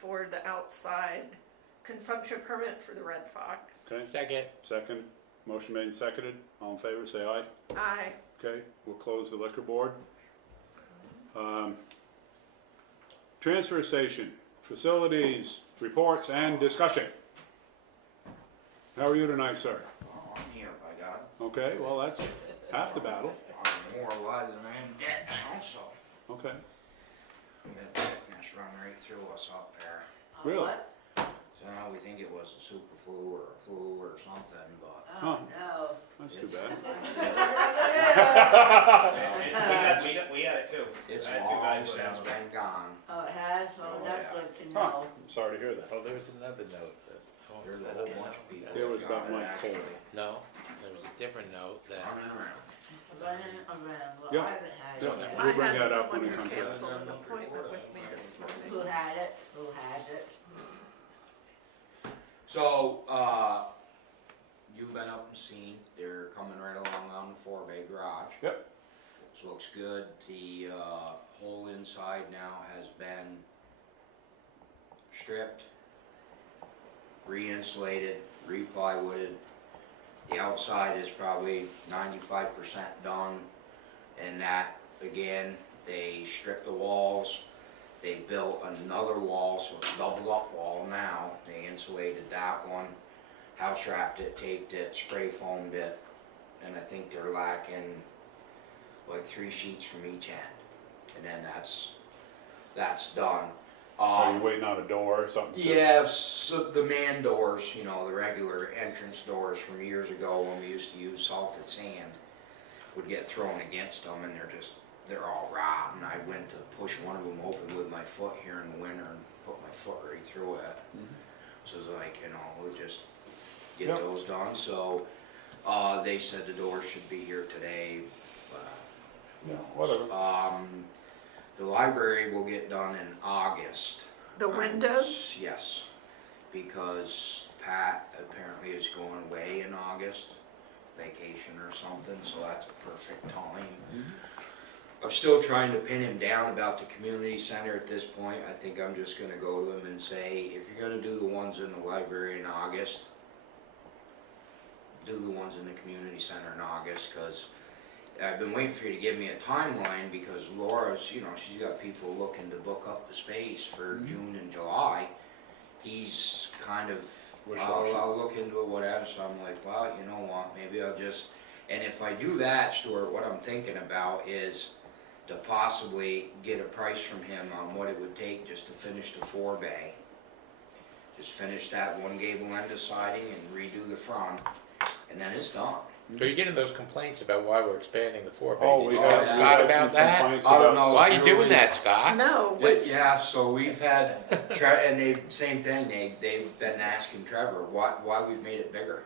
for the outside consumption permit for the Red Fox. Okay, Second. motion made and seconded, all in favor, say aye. Aye. Okay, we'll close the liquor board. Transfer station, facilities, reports and discussion. How are you tonight, sir? Oh, I'm here, by God. Okay, well, that's half the battle. I'm more alive than I am dead now, so. Okay, We had sickness run right through us up there. really? What? So we think it was a super flu or a flu or something, but. Huh. Oh, no. That's too bad. We had it too. It's I had two long guys go since down with it. been gone. Oh, it has? Well, Oh, that's yeah. good to Huh, know. I'm sorry to hear that. Oh, there was another note. There's a whole bunch of people. It was that about got Mike actually. Cole. No, there was a different note that. Running around. Running around. Well, Yeah. I haven't had Yeah. it yet. We'll bring I had that up when someone it who comes to it. canceled an appointment with me this Who morning. had it? Who has it? So, you've been up and seen, they're coming right along on the 4-bay garage. Yep. So looks good, the, whole inside now has been stripped, re-insulated, re-plywooded. The outside is probably 95% done, and that, again, they stripped the walls. They built another wall, so it's double up wall now. They insulated that one, house wrapped it, taped it, spray foamed it, and I think they're lacking like 3 sheets from each end. And then that's done. Are you waiting on a door or something? Yeah, so the man doors, you know, the regular entrance doors from years ago when we used to use salted sand would get thrown against them, and they're all rotten. I went to push one of them open with my foot here in the winter and put my foot right through it. So it's like, you know, we'll just get Yep. those done. So they said the doors should be here today. Yeah, whatever. The library will get done in August. The windows? Yes, because Pat apparently is going away in August, vacation or something, so that's a perfect time. I'm still trying to pin him down about the community center at this point. I think I'm just gonna go to him and say, if you're gonna do the ones in the library in August, do the ones in the community center in August, cause I've been waiting for you to give me a timeline, because Laura's, you know, she's got people looking to book up the space for June and July. He's kind of, Wishy-washy. I'll look into it, whatever, so I'm like, well, you know what, maybe I'll just, and if I do that, Stuart, what I'm thinking about is to possibly get a price from him on what it would take just to finish the 4-bay. Just finish that one gable end of siding and redo the front, and then it's done. So you're getting those complaints about why we're expanding the 4-bay. Oh, Did we you have, tell we Scott have about some that? complaints I don't about. know. Why are you doing that, Scott? No, what's, Yeah, so we've had, and they, same thing, they've been asking Trevor, why we've made it bigger?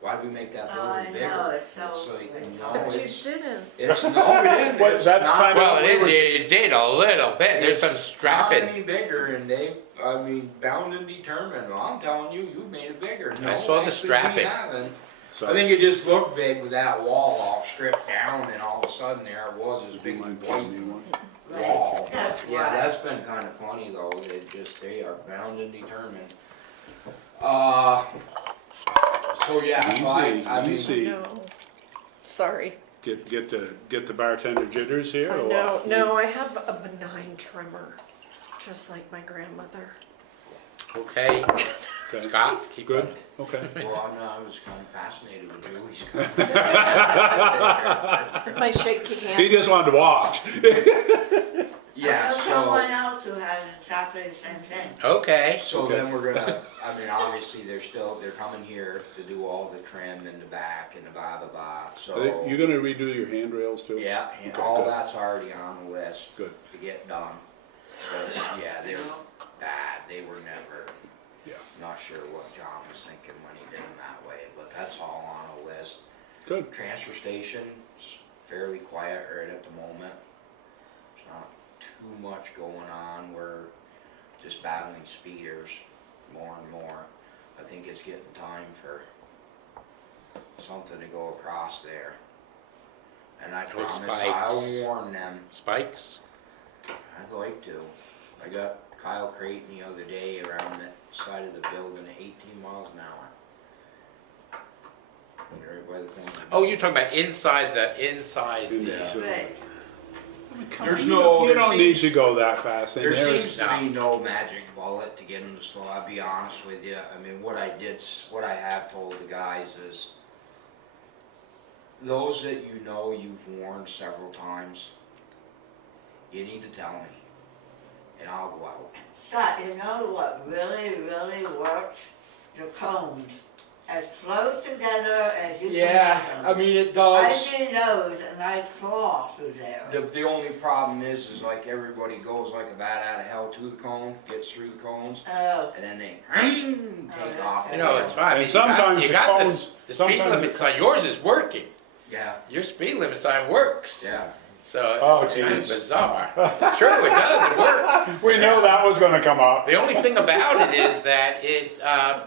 Why did we make that Oh, I building bigger? know, it's It's so. like, it's no, so- but you it's, didn't. it's, no, we didn't. But It's that's not- kind of- Well, it we is, were- you did a little bit, there's some It's strapping. not any bigger, and they, I mean, bound and determined, well, I'm telling you, you made it bigger. No, saw the actually, strapping. we haven't. So, I think it just looked big with that wall all stripped down, and all of a sudden there it was, this do you big mind white putting me one? wall. That's Yeah, why. that's been kind of funny though, they are bound and determined. So yeah, so I mean, Easy. No. Sorry. Get the bartender jitters here, or No, what? no, I have a benign tremor, just like my grandmother. Okay, Okay. Scott, keep Good, going. okay. well, no, I was kind of fascinated with Julie's. My shaky hand. He just wanted to watch. Yeah, I know someone so, else who has exactly the same thing. Okay, so Okay. then we're gonna, I mean, obviously, they're coming here to do all the trim in the back and the blah, blah, blah, so. You're gonna redo your handrails too? Yeah, and Okay, all good. that's already on the list. Good. To get done. But, yeah, they were bad, they were never, Yeah, not sure what John was thinking when he did them that way, but that's all on the list. good. Transfer station's fairly quiet right at the moment. There's not too much going on, we're just battling speeders more and more. I think it's getting time for something to go across there. And I Those promise spikes. I'll warn them. spikes? I'd like to. I got Kyle Creighton the other day around the side of the building at 18 miles an hour. Right by the corner. Oh, you're talking about inside the, Right. There's no- You there don't need to seems- go that fast in There there. seems to be no magic bullet to get them to slow. I'll be honest with you. I mean, what I have told the guys is, those that you know you've warned several times, you need to tell me, and I'll go out. Scott, you know what really, really works? The cones. As close together as you can Yeah, get I them. mean, it I does. see those and I crawl through there. The only problem is like everybody goes like a bat out of hell to the cone, gets through the cones, Oh, and then they Oh, take off. you know, it's fine. And You got- sometimes you the got cones- the speed sometimes the limit sign, yours is working. Yeah, Your speed limit sign works. yeah. So Oh, it's kind of geez. bizarre. It's true, it does, it works. We knew that was gonna come up. The only thing about it is that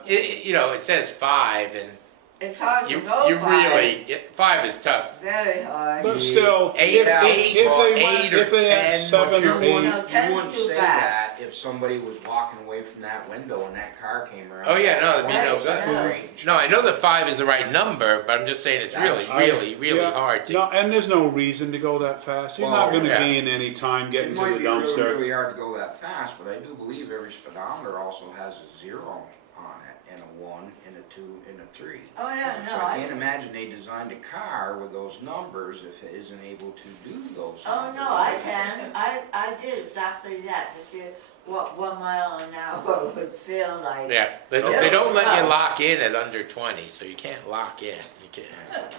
you know, it says 5 and it's hard to you go five. 5 is tough. Very hard. But still, Eight, if eight, they or went, eight or if they had 10, seven But or you eight, No, wouldn't, ten's you wouldn't too say fast. that if somebody was walking away from that window and that car came around. Oh yeah, no, it'd be no Right, good. yeah. Range. No, I know that 5 is the right number, but I'm just saying it's really, That's- really yeah, hard to. no, and there's no reason to go that fast. You're not Well, gonna yeah. gain any time getting It to might the be really, dumpster. really hard to go that fast, but I do believe every speedometer also has a 0 on it, and a 1, and a 2, and a 3. Oh, yeah, So no, I can't imagine they designed a car with those numbers if it isn't able to do those Oh, numbers. no, I can. I did exactly that, to see what 1 mile an hour would feel like. Yeah, they don't let you lock in at under 20, so you can't lock in. You can't.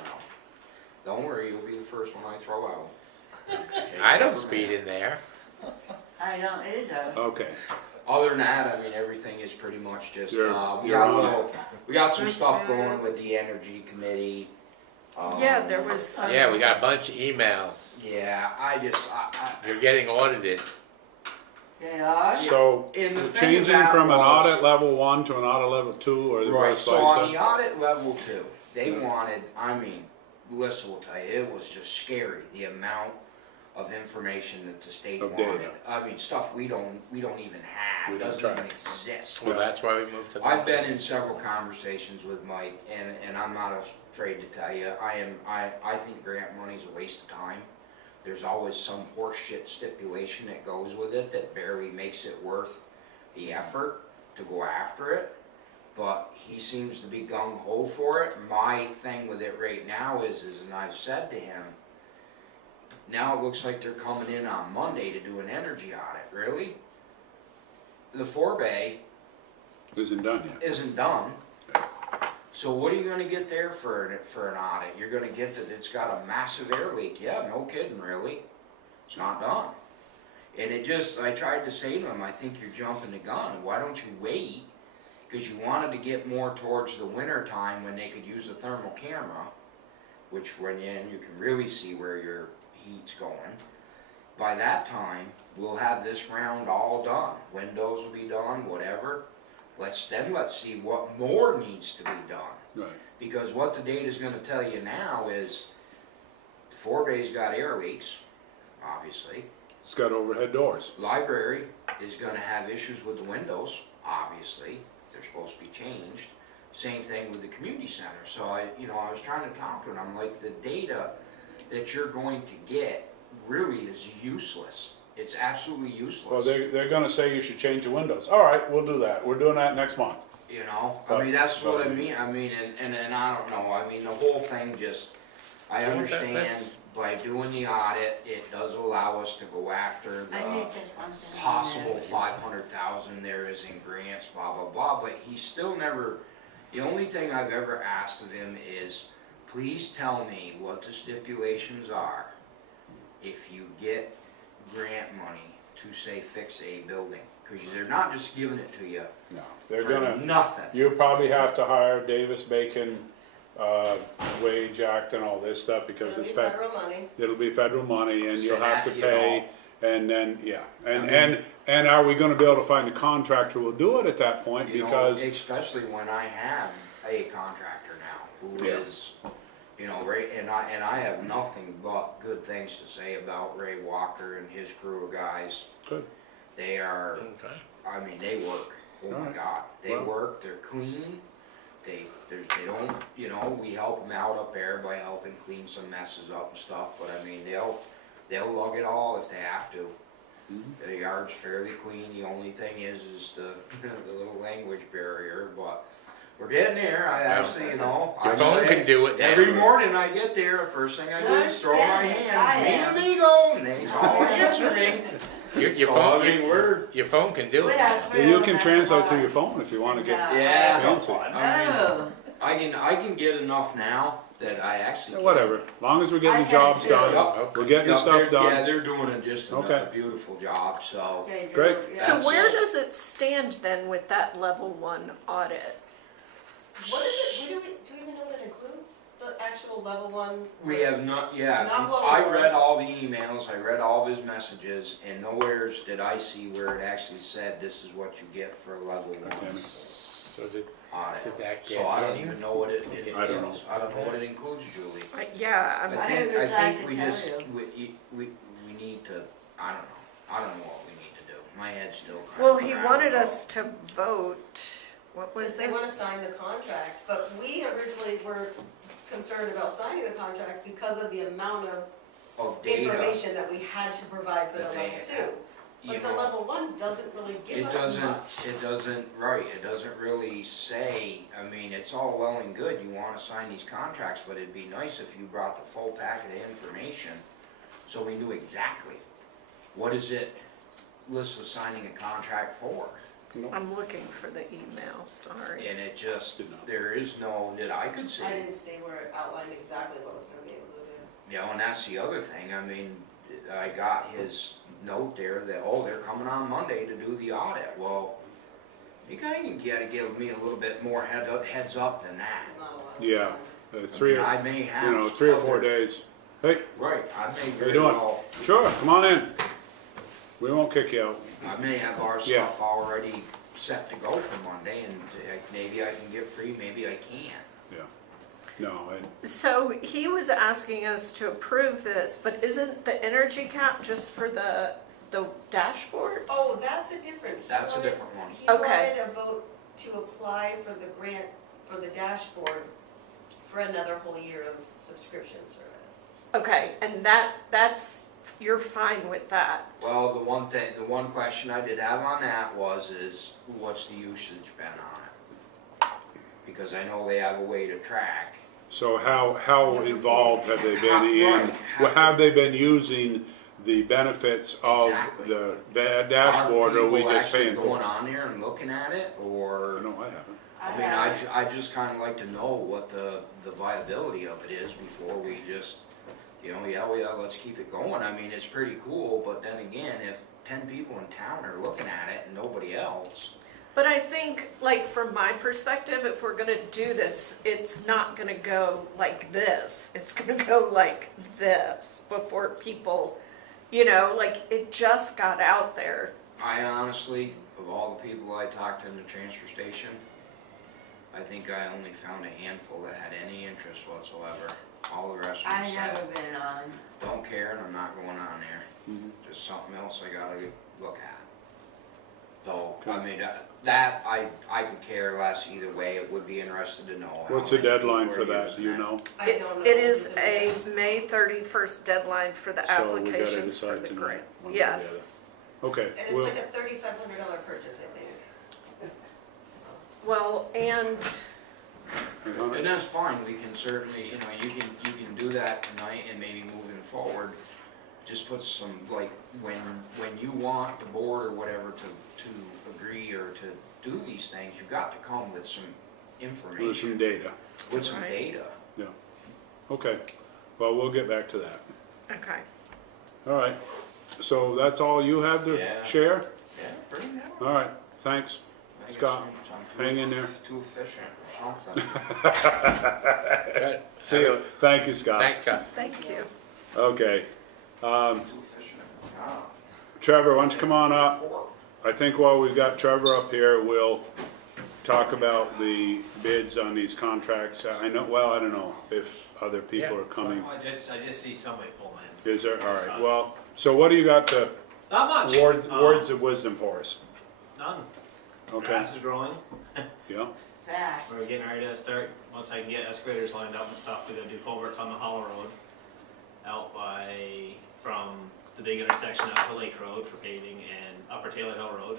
Don't worry, you'll be the first one I throw out. I don't speed in there. I don't either. Okay, Other than that, I mean, everything is pretty much just, You're we on got some stuff going with the energy committee. Yeah, there was. Yeah, we got a bunch of emails. Yeah, You're getting audited. They are? so And the we're thing changing about from an was- audit level 1 to an audit level 2, or the Right, vice so on the versa? audit level 2, they Yeah. wanted, I mean, Melissa will tell you, it was just scary, the amount of information that the state Of wanted. data. I mean, stuff we don't even have, We don't doesn't even track. exist. Well, that's why we moved to. I've been in several conversations with Mike, and I'm not afraid to tell you, I think grant money's a waste of time. There's always some horseshit stipulation that goes with it that barely makes it worth the effort to go after it. But he seems to be gung ho for it. My thing with it right now is, and I've said to him, now it looks like they're coming in on Monday to do an energy audit, really? The forebay Isn't done yet. isn't done. So what are you gonna get there for an audit? You're gonna get that it's got a massive air leak. Yeah, no kidding, really. It's not done. And it just, I tried to say to him, I think you're jumping the gun. Why don't you wait? Because you wanted to get more towards the winter time when they could use a thermal camera, which when you can really see where your heat's going. By that time, we'll have this round all done. Windows will be done, whatever. Let's see what more needs to be done. Right. Because what the data's gonna tell you now is, the forebay's got air leaks, obviously. It's got overhead doors. Library is gonna have issues with the windows, obviously. They're supposed to be changed. Same thing with the community center. So I was trying to talk to him, I'm like, the data that you're going to get really is useless. It's absolutely useless. Well, they're gonna say you should change the windows. All right, we'll do that. We're doing that next month. You know, I But- mean, that's but what I I mean- mean, and I don't know, I mean, the whole thing just, I Well, understand that's- by doing the audit, it does allow us to go after I need the just one thing. on possible there. 500,000 there is in grants, blah, blah, blah, but he still never, the only thing I've ever asked of him is, please tell me what the stipulations are if you get grant money to say fix a building, because they're not just giving it to you No, they're for gonna, nothing. you'll probably have to hire Davis Bacon, Wage Act and all this stuff because it's Federal money. it'll be federal money and you'll So have to that, you pay. And then, yeah, and are we gonna be able to find a contractor who will do it at that point? You know, Because, especially when I have a contractor now who Yeah. is, Ray, and I have nothing but good things to say about Ray Walker and his crew of guys. good, They are, Okay. I mean, they work, oh my Alright. God, they Well. work, they're clean. They don't, you know, we help them out up there by helping clean some messes up and stuff, but I mean, they'll lug it all if they have to. Mhm. The yard's fairly clean, the only thing is the, the little language barrier, but we're getting there, I actually, you know. Your I phone say- can do it now. Every morning I get there, the first thing I do is throw my Yes, hand, I me am. amigo, and they all answer me. Your So, phone, I mean, we're, your phone can do We it. have three You of can them at translate the through your bar. phone if you wanna get, yeah, That's no Fancy. fun. I mean, No, I can get enough now that I actually can. whatever, as long as we're I getting can jobs too. done, Yup. we're getting the Yup, stuff they're- Yeah, done. they're doing it just Okay. a beautiful job, so. they do, Great. yeah. So That's- where does it stand then with that level 1 audit? What is it, do we even know what it includes? The actual level 1? We have not, yeah, It's not blowing I read horns. all the emails, I read all of his messages, and nowheres did I see where it actually said this is what you get for a level Okay. 1 So did audit. that get So I don't in? even know what it I don't is, I don't know what it includes, Julie. Yeah, I'm, I would like I think to we tell just, you. we need to, I don't know what we need to do, my head's still kind of. well, he wanted us to vote, what was They it? wanna sign the contract, but we originally were concerned about signing the contract because of the amount of data, information that we had to provide for the That they level 2. you But the know. level 1 doesn't really give It us doesn't, much. right, it doesn't really say, I mean, it's all well and good, you wanna sign these contracts, but it'd be nice if you brought the full packet of information, so we knew exactly, what is it Lissa's signing a contract for? I'm looking for the email, sorry. And it just, Did not. there is no, that I could see. I didn't see where it outlined exactly what was gonna be included. You know, and that's the other thing, I mean, I got his note there that, oh, they're coming on Monday to do the audit, well, you gotta give me a little bit more heads up than that. It's not a lot of Yeah. time. 3 or, I may have. 3 or 4 other- days. Hey, Right, I may how you very doing? well, Sure, come on in. We won't kick you out. I may have our Yeah. stuff already set to go for Monday, and maybe I can get free, maybe I can't. Yeah. No, and So he was asking us to approve this, but isn't the energy cap just for the dashboard? Oh, that's a different. he That's a wanted- different one. He Okay. wanted a vote to apply for the grant for the dashboard for another whole year of subscription service. Okay, and that's, you're fine with that? Well, the one question I did have on that is what's the usage been on it? Because I know they have a way to track. so how involved have they been in, Right. have they been using the benefits of Exactly. the dashboard, or are we just paying Are people for actually it? going on there and looking at it, or? No, I haven't. I mean, have- I just kinda like to know what the viability of it is before we just, you know, yeah, let's keep it going. I mean, it's pretty cool, but then again, if 10 people in town are looking at it and nobody else, But I think, like, from my perspective, if we're gonna do this, it's not gonna go like this. It's gonna go like this before people, you know, like, it just got out there. I honestly, of all the people I talked to in the transfer station, I think I only found a handful that had any interest whatsoever. All the rest of them I said, never been on. don't care and I'm not going on there. Mhm. Just something else I gotta look at. So, I mean, that, I could care less either way, it would be interested to know. how What's the many people deadline are for that, using do you know? I It don't know. it is because a May 31st deadline for the So we gotta applications for decide the tonight, grant. one way or the Yes. Okay, And it's well, like a $3,500 purchase, I think. So. Well, and And that's fine, we can certainly, you know, you can do that tonight and maybe moving forward, just put some, like, when you want the board or whatever to agree or to do these things, you got to come with some with information, some data. with some Right. data. Okay, well, we'll get back to that. okay. All right, so that's all you have to Yeah. share? Yeah, pretty much. All right, thanks. I guess Scott, I'm too- hang in there. Too efficient or something. Good. See you, thank you, Scott. Thanks, Scott. Thank you. Okay, Too efficient. Ah. Trevor, why don't you come on up? I think while we've got Trevor up here, we'll talk about the bids on these contracts. I know, well, I don't know if other people Yeah. are coming. I just see somebody pull in. Is there, all right, well, so what do you got to Not much. Words of wisdom for us. None. Okay, Grass is growing. yeah, Fast. We're getting ready to start, once I can get excavators lined up and stuff, we're gonna do culverts on the Hollow Road. Out from the big intersection out to Lake Road for paving and Upper Taylor Hill Road.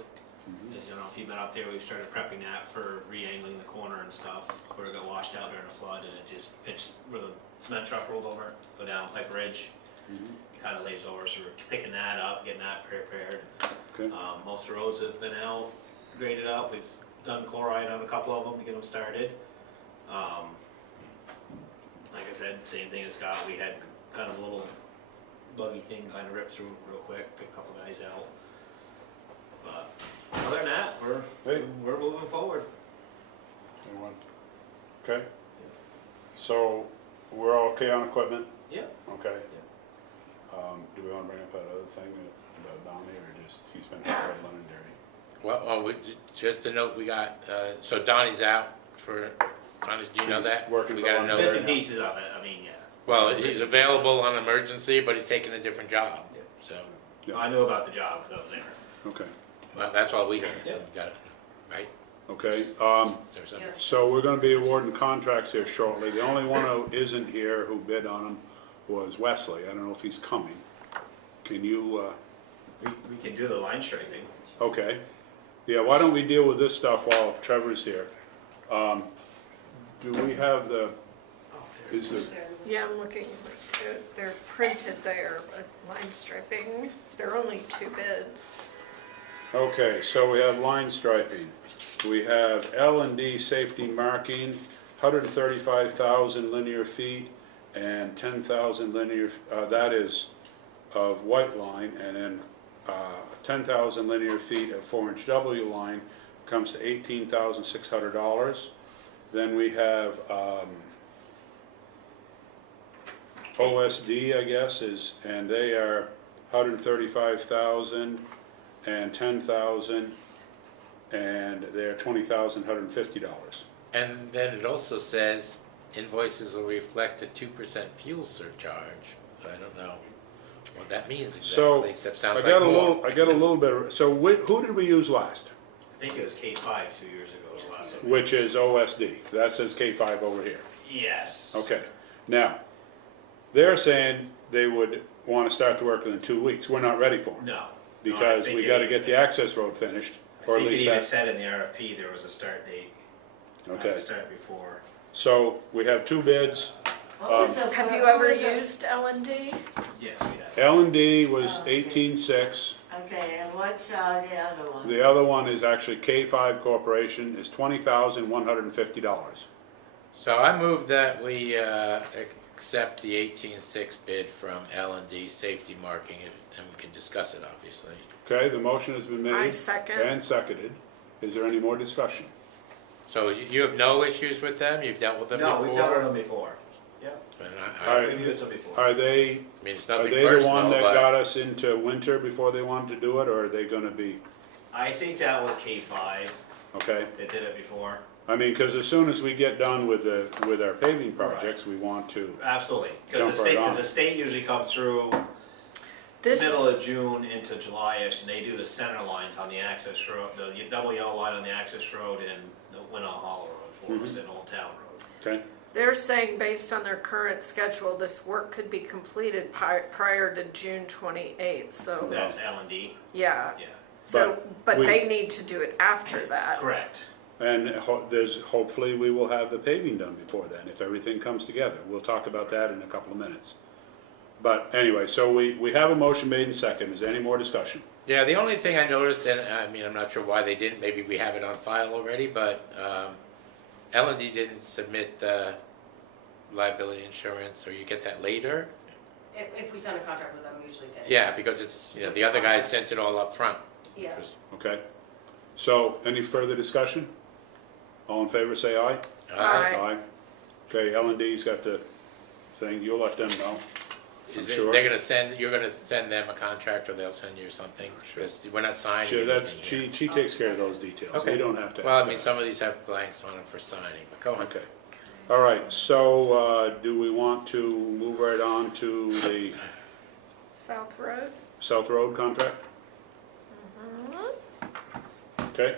As you know, if you've been up there, we've started prepping that for re-angling the corner and stuff, where it got washed out during the flood and it just pitched where the cement truck rolled over, go down Pipe Ridge. It kinda lays over, so we're picking that up, getting that prepared. okay, Most of the roads have been out, graded up, we've done chloride on a couple of them to get them started. Like I said, same thing as Scott, we had kind of a little buggy thing kind of ripped through real quick, pick a couple guys out. But other than that, Hey. we're moving forward. anyone? Okay, so we're all okay on equipment? Yep. Okay. Do we wanna bring up that other thing about Donnie, or just, he's been out at Londonderry? Well, just a note, we got, so Donnie's out for, do you know He's that? working We for got a London. note. Bits and pieces of it, I mean, yeah. Well, he's available on emergency, but he's taking a different job, Yep. so, Yeah. I knew about the job, 'cause I was there. Okay, that's all we heard. Yep. We got it, right? okay, Is there something? Yeah. so we're gonna be awarding contracts here shortly. The only one who isn't here who bid on them was Wesley. I don't know if he's coming. Can you, We can do the line striping. okay. Yeah, why don't we deal with this stuff while Trevor's here? Do we have the, is the, Yeah, I'm looking, they're printed there, but line stripping, there are only 2 bids. okay, so we have line striping. We have L&D safety marking, 135,000 linear feet and 10,000 linear, that is of white line, and then 10,000 linear feet of 4-inch W line comes to $18,600. Then we have OSD, I guess, and they are 135,000 and 10,000, and they're $20,150. And then it also says invoices will reflect a 2% fuel surcharge. I don't know what that means So, exactly, except I sounds got like a more. little, I got a little bit of, so who did we use last? I think it was K5 2 years ago was the last time. Which is OSD, that says K5 over here. Yes. Okay, now, they're saying they would wanna start the work within 2 weeks, we're not ready for them. No. Because we gotta get the access road finished, or I at think it least even that, said in the RFP there was a start date. okay. Start before. So, we have 2 bids, What was the Have fir- you what ever was the- used L&D? Yes, we have. L&D was Oh, okay. 18.6, Okay, and what's the other one? the other one is actually K5 Corporation, is $20,150. So I move that we accept the 18.6 bid from L&D Safety Marking, and we can discuss it, obviously. Okay, the motion has been I made second. and seconded, is there any more discussion? So you have no issues with them? You've dealt with them before? No, we've dealt with them before. Yep. And All right. We've used them before. Are they, I mean, it's are nothing they the personal, one that but got us into winter before they wanted to do it, or are they gonna be, I think that was K5 okay? that did it before. I mean, cause as soon as we get done with our paving projects, we want to, Absolutely. Jump right on. Because the state usually comes through This, middle of June into July-ish, and they do the center lines on the access road, the double yellow line on the access road and the Winhall Hollow Road for us in Old Town Road. okay? they're saying based on their current schedule, this work could be completed prior to June 28th, so, That's L&D, yeah. yeah. So, but we- they need to do it after that. Correct. And hopefully we will have the paving done before then, if everything comes together. We'll talk about that in a couple of minutes. But anyway, so we have a motion made and second. Is there any more discussion? yeah, the only thing I noticed, and I mean, I'm not sure why they didn't, maybe we have it on file already, but L&D didn't submit the liability insurance, or you get that later? If we sign a contract with them, we usually get it. Yeah, because it's, you know, the other guys sent it all up front. Yeah. Okay? So, any further discussion? All in favor, say aye. Aye. Aye. Okay, L&D's got the thing. You'll let them know. Is I'm it, sure. they're gonna send, you're gonna send them a contract, or they'll send you something? Because we're not signing Sure, that's, anything here. she takes care of those details. Okay. We don't have to. Well, I ask mean, her. some of these have blanks on them for signing, but go on. Okay. All right, so, do we want to move right on to the South Road? South Road contract? Okay,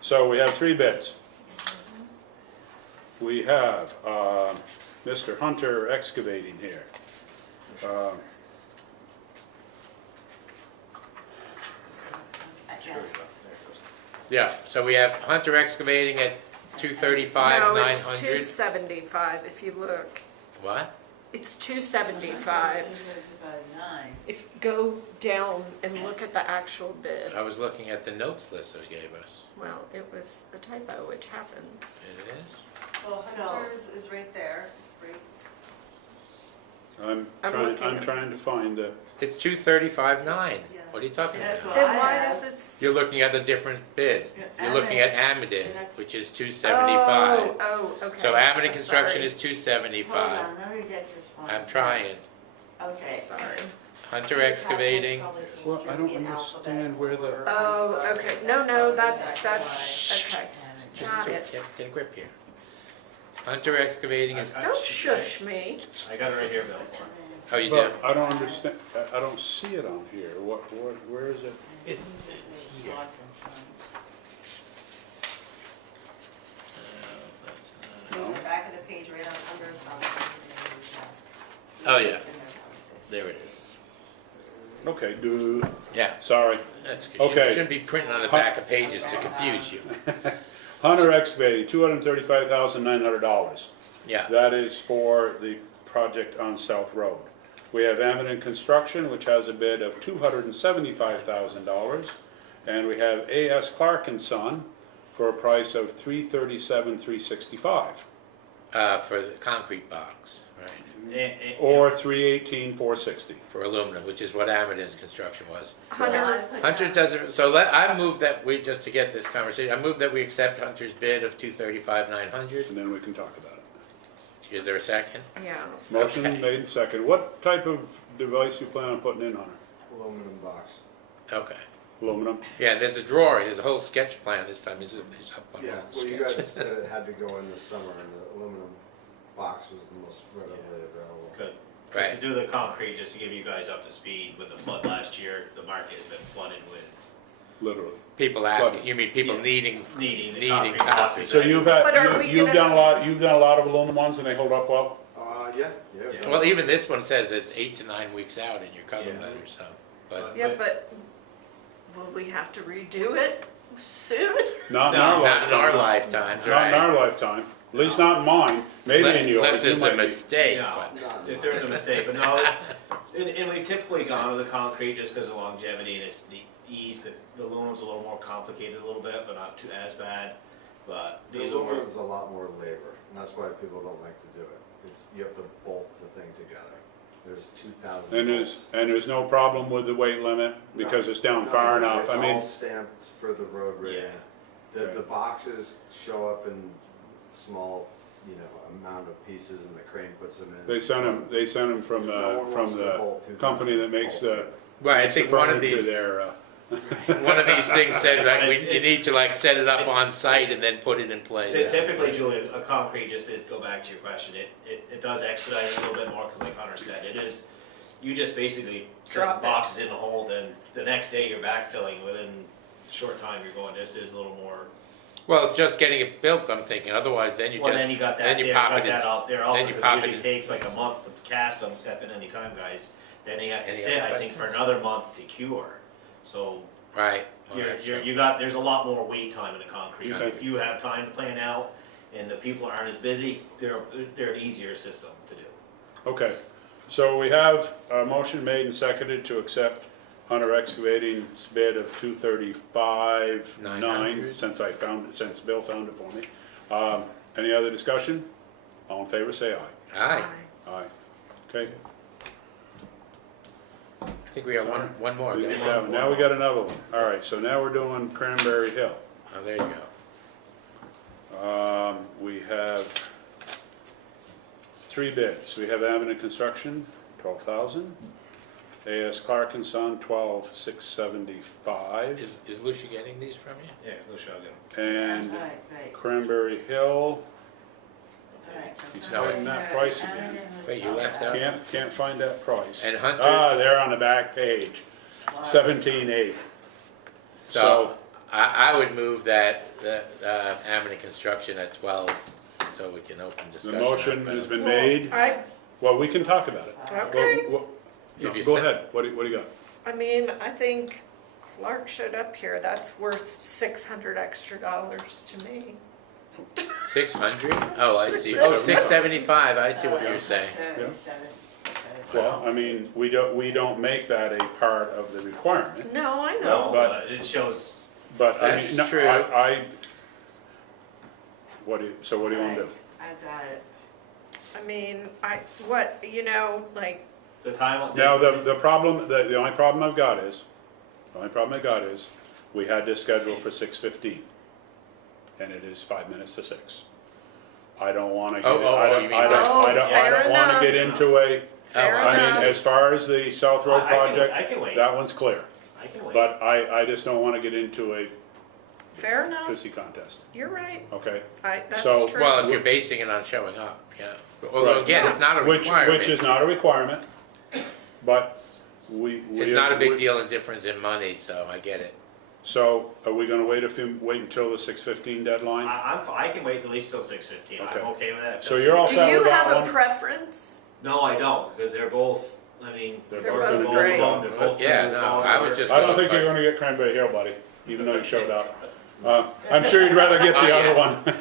so we have 3 bids. We have Mr. Hunter Excavating here. Yeah, so we have Hunter Excavating at 235, No, 900. it's 275 if you look. What? It's 275. If, go down and look at the actual bid. I was looking at the notes list they gave us. Well, it was a typo, which happens. It is? Well, Hunter's is right there, it's right. I'm looking. trying to find the, It's 235.9. Yeah. What are you talking That's about? what Then I why have. does it? You're looking at a different bid. Yeah, You're looking at Amidon, And that's- which is 275. Oh, okay. So Amidon Construction Sorry. is Hold 275. on, let me get this one. I'm trying. Okay. Sorry. Hunter Excavating, well, I don't understand where the, Oh, okay. No, that's, okay. Got just it. get a grip here. Hunter Excavating is, Don't shush me. I got it right here, Bill. oh, you do? but I don't understand, I don't see it on here. Where is it? It's here. On the back of the page, right under his Oh, yeah, there it is. Okay, dude, Yeah, sorry. that's good. Okay. Shouldn't be printing on the back of pages to confuse you. Hunter Excavating, $235,900. Yeah, That is for the project on South Road. We have Amidon Construction, which has a bid of $275,000. And we have A.S. Clark and Son for a price of $337,365. for the concrete box, right? Or $318,460. For aluminum, which is what Amidon's construction was. Hunter, Hunter doesn't, so I move that we, just to get this conversation, I move that we accept Hunter's bid of 235,900. And then we can talk about it. Is there a second? yeah. Motion Okay. made and second. What type of device you plan on putting in, Hunter? Aluminum box. Okay. Aluminum? Yeah, there's a drawing, there's a whole sketch plan this time, he's up on Yeah, the well, you sketch. guys said it had to go in this summer, and the aluminum box was the most readily available. Good. Just Right. to do the concrete, just to give you guys up to speed, with the flood last year, the market has been flooded with Literally. People asking, Flooded. you mean people Yeah. needing, needing the Needing concrete copies. boxes. So you've had, But are we you've gonna- done a lot of aluminum ones and they hold up well? Yeah. Yeah. well, even this one says it's 8 to 9 weeks out in your cover Yeah. letter, so, but Yeah, but will we have to redo it soon? Not in our No, not in our lifetime. lifetimes, Not in right? our lifetime, at least not in mine, maybe in yours. Unless you there's a might be. mistake, Yeah. but, If there's a mistake, but no, and we've typically gone with the concrete just because of longevity and it's the ease, the aluminum's a little more complicated a little bit, but not too as bad. But The these will work. aluminum is a lot more labor, and that's why people don't like to do it. You have to bolt the thing together. There's 2,000 And there's no problem with the weight limit because it's down far enough, I It's mean, all stamped for the road rating. Yeah. Okay. The boxes show up in small, amount of pieces, and the crane puts them in. they sent them from No one wants to the bolt 2,000 company that makes the, bolts. right, I makes the think one of furniture these, there, one of these things said, like, It's- you need to like set it up on site and then put it in place. Typically, Julie, a concrete, just to go back to your question, it does expedite it a little bit more, because like Hunter said, it is, you just basically set Drop it. boxes in the hole, then the next day you're backfilling, within a short time you're going, this is a little more. Well, it's just getting it built, I'm thinking, otherwise then you Well, just, then you got that, then you there, pop got it in. that out there also, then you because pop it it usually in. takes like a month to cast them, step in anytime, guys. Then they have to Any sit, other I think, for questions? another month to cure, so Right. there's a lot more wait time in the concrete. Okay. If you have time to plan out, and the people aren't as busy, they're an easier system to do. okay. So we have a motion made and seconded to accept Hunter Excavating's bid of $235,900 $900. since Bill found it for me. Any other discussion? All in favor, say aye. Aye, Aye. Okay. I think we got one more. We don't did we? that one. Now we got another one. All right, so now we're doing Cranberry Hill. Oh, there you go. We have 3 bids. We have Amidon Construction, $12,000. A.S. Clark and Son, $12,675. Is Lucia getting these from you? Yeah, Lucia, I'll get 'em. And Right. Cranberry Hill, he's No, hiding that price again. Wait, you left out? Can't find that price. And Hunter. They're on the back page, 17.8. So I would move that, Amity Construction at 12, so we can open The discussion. motion on it. has been made. I, Well, we can talk about it. okay, Well, If you go said- ahead. What do you got? I mean, I think Clark showed up here, that's worth $600 extra to me. 600? Oh, I see. Oh, Oh, 675, I see what you're saying. Well, I mean, we don't make that a part of the requirement, No, I No, know, but- it shows, but I That's mean, no, true. what do you want to do? I got it. I mean, like, the time. Now, the problem, the only problem I've got is, we had this scheduled for 6:15, and it is 5 minutes to 6. I don't wanna get, Oh, oh, I oh, don't, you mean I don't, first- I don't, I Fair don't wanna enough. get into a, fair Oh, I enough. mean, as far as the South Road I can project, wait. that one's clear. I can wait. But I just don't wanna get into a Fair enough, pissy contest, you're right, okay? that's So- true. Well, if you're basing it on showing up, yeah. Although, Right. again, it's not a Which requirement. is not a requirement, but we. It's not a big we- deal in difference in money, so I get it. So are we gonna wait until the 6:15 deadline? I can wait at least till 6:15, Okay. I'm okay with that. So you're all Do set you with that have a one? preference? No, I don't, because they're both, I mean. They're They're both both gonna great. do the They're job. both Yeah, gonna no, follow I was their- just- I don't think you're gonna get Cranberry Hill, buddy, even though you showed up. I'm sure you'd rather get Oh, the other yeah. one.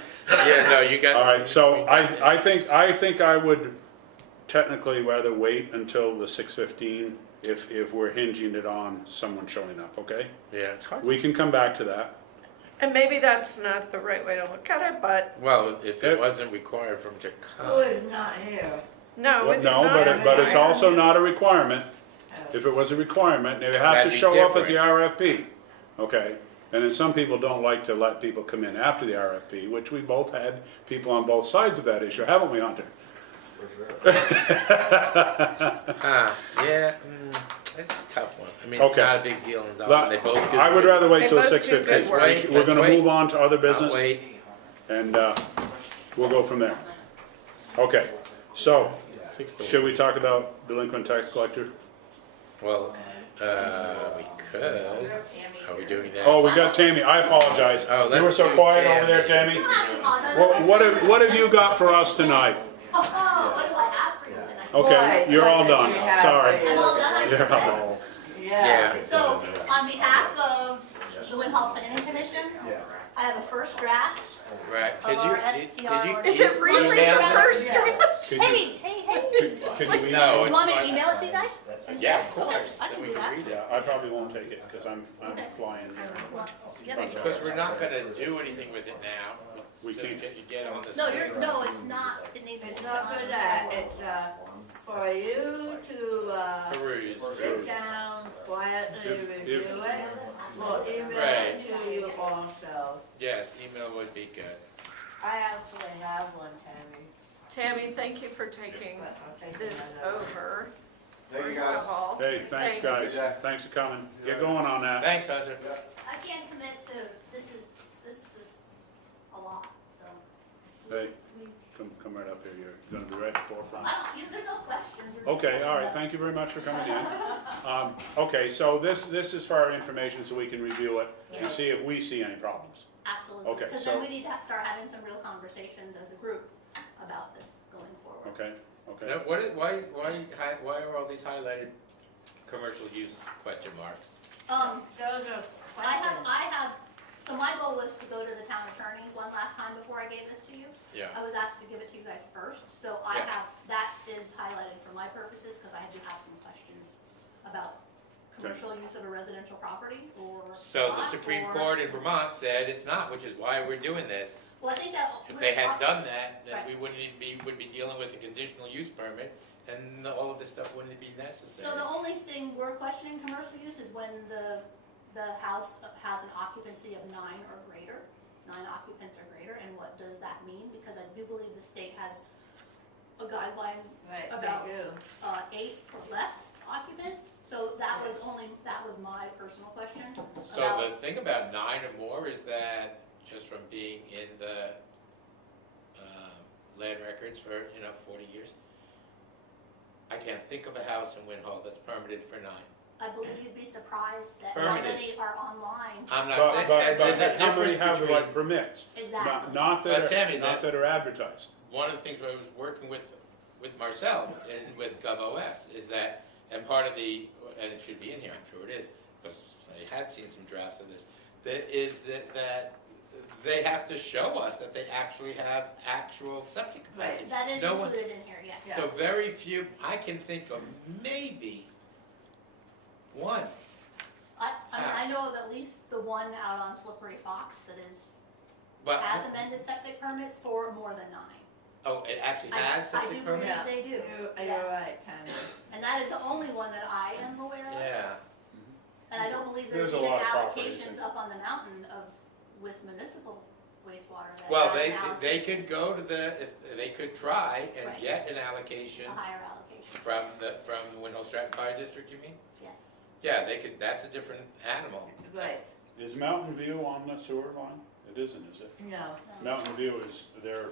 Yeah, no, you got. All right, so got- I think I would technically rather wait until the 6:15 if we're hinging it on someone showing up, okay? Yeah, it's hard. We can come back to that. And maybe that's not the right way to look at it, but Well, if it wasn't required for him to Who come. is not here? no, Well, it's no, not. but it's also not a requirement. If it was a requirement, they have to That'd be show up at the different. RFP, okay? And then some people don't like to let people come in after the RFP, which we both had people on both sides of that issue, haven't we, Hunter? For sure. Yeah, it's a tough one. I mean, it's Okay. not a big deal in Dublin. They both do. I would rather wait They till both do 6:15. good work. Wait, We're let's gonna wait. move on to other I'll business, wait. and we'll go from there. Okay, so, 6 to should we talk about delinquent tax collector? Well, we could. Are we doing that? Oh, we got Tammy, I apologize. Oh, You were let's so do quiet over there, Tammy. Tammy. You don't have to apologize. What have you got for us tonight? Oh, what do I have for you tonight? Okay, Boy, you're what all does done, she have sorry. for you? I'm all done. You're all done. Yeah. So, on behalf of the Winhall Planning Commission, Yeah. I have a first draft Right. of Could our you, STR. did you? Is it really the email first us? draft? Could you- Hey, Could you No, you it's want me to fine. email it to you guys? Yeah, of Okay, course. I Then can we do can that. read it. Yeah, I probably won't take it, because I'm Okay. flying. Yeah, Because we're not gonna do anything with it now. We Just can't. get on the. No, no, it's not, it needs to be It's done. not for that, it's, for you to, Peruse. sit down, quietly If- review if- it. We'll email Right. it to you also. Yes, email would be good. I actually have one, Tammy, Tammy, thank you for taking but I'll take this another. over, Thank you, first guys. of all. Hey, thanks, guys, thanks for coming, get going on that. Thanks, Hunter. I can't commit to, this is a lot, so. Hey, come right up here, you're gonna be right at the forefront. There's no questions. We're just Okay, all right, talking thank you very much for coming in. Okay, so this is for our information, so we can review it and Yes. see if we see any problems. Absolutely, Okay, because so- then we need to start having some real conversations as a group about this going forward. Okay, okay. Now, why are all these highlighted commercial use question marks? Those are questions. I have, so my goal was to go to the town attorney one last time before I gave this to you. Yeah. I was asked to give it to you guys first, so I Yeah. have, that is highlighted for my purposes, because I do have some questions about commercial use of a residential property or. So the lot, Supreme or- Court in Vermont said it's not, which is why we're doing this. Well, I think that. If they had done that, then Right. we wouldn't even would be dealing with a conditional use permit, and all of this stuff wouldn't be necessary. So the only thing we're questioning commercial use is when the house has an occupancy of 9 or greater, 9 occupants or greater, and what does that mean? Because I do believe the state has a guideline Right, about- they do. 8 or less occupants, so that was my personal question. So about- the thing about 9 or more is that, just from being in the land records for, 40 years, I can't think of a house in Winhall that's permitted for 9. I believe you'd be surprised that how Permitted. many are online. I'm not But, saying, but, there's a but how many difference have the between, right permits? Exactly. Not But that Tammy, are, not that are advertised. one of the things I was working with Marcel and with GovOS is that, and part of the, and it should be in here, I'm sure it is, because I had seen some drafts of this, that is that they have to show us that they actually have actual septic capacity. That is No one- included in here, yes. So very few, I can think of maybe one. I know of at least the one out on Slippery Fox that But, has amended septic permits for more than 9. oh, it actually I- has I septic do believe permits? they do, You're yes. right, Tammy. And that is the only one that I am aware of. Yeah, And I don't believe there's There's a even lot of properties allocations in- up on the mountain with municipal wastewater that well, has they an could go to they could try and Right. get an allocation a higher allocation, from the Winhall Stratton Fire District, you mean? yes. Yeah, they could, that's a different animal. Right, Is Mountain View on the sewer line? It isn't, is it? no, Mountain View is their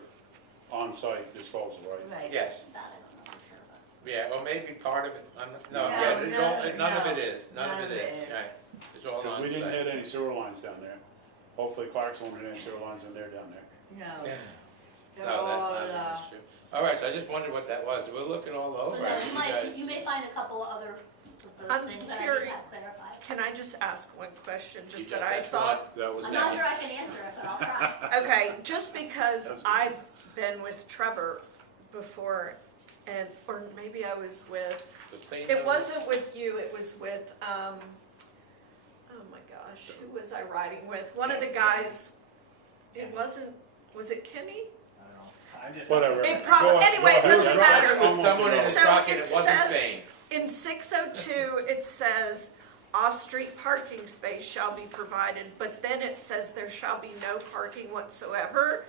on-site disposal, right? right. Yes, That I don't know for sure, but. yeah, well, maybe part of it, No, none of no, it is, none of none it of it is, is. right. It's all Because on we didn't site. hit any sewer lines down there. Hopefully Clark's won't hit any sewer lines in there down there. No. Yeah. They're No, that's all, not an issue. All right, so I just wondered what that was. We'll look it all So over. no, You guys- you may find a couple of other of those I'm things that I curious- didn't have clarified. Can I just ask one question, you just that I asked saw? one. That was I'm it. not sure I can answer it, but I'll try. Okay, just because That's good. I've been with Trevor before, and, or maybe I was with, Sustain it those. wasn't with you, it was with, oh my gosh, who was I riding with? One of the guys, it wasn't, was it Kenny? I don't know, I'm just. Whatever. It Go probably, on, anyway, go it ahead. doesn't That's matter. With almost someone in the enough. So truck and it it wasn't says- Fame. In 602, it says, off-street parking space shall be provided, but then it says there shall be no parking whatsoever.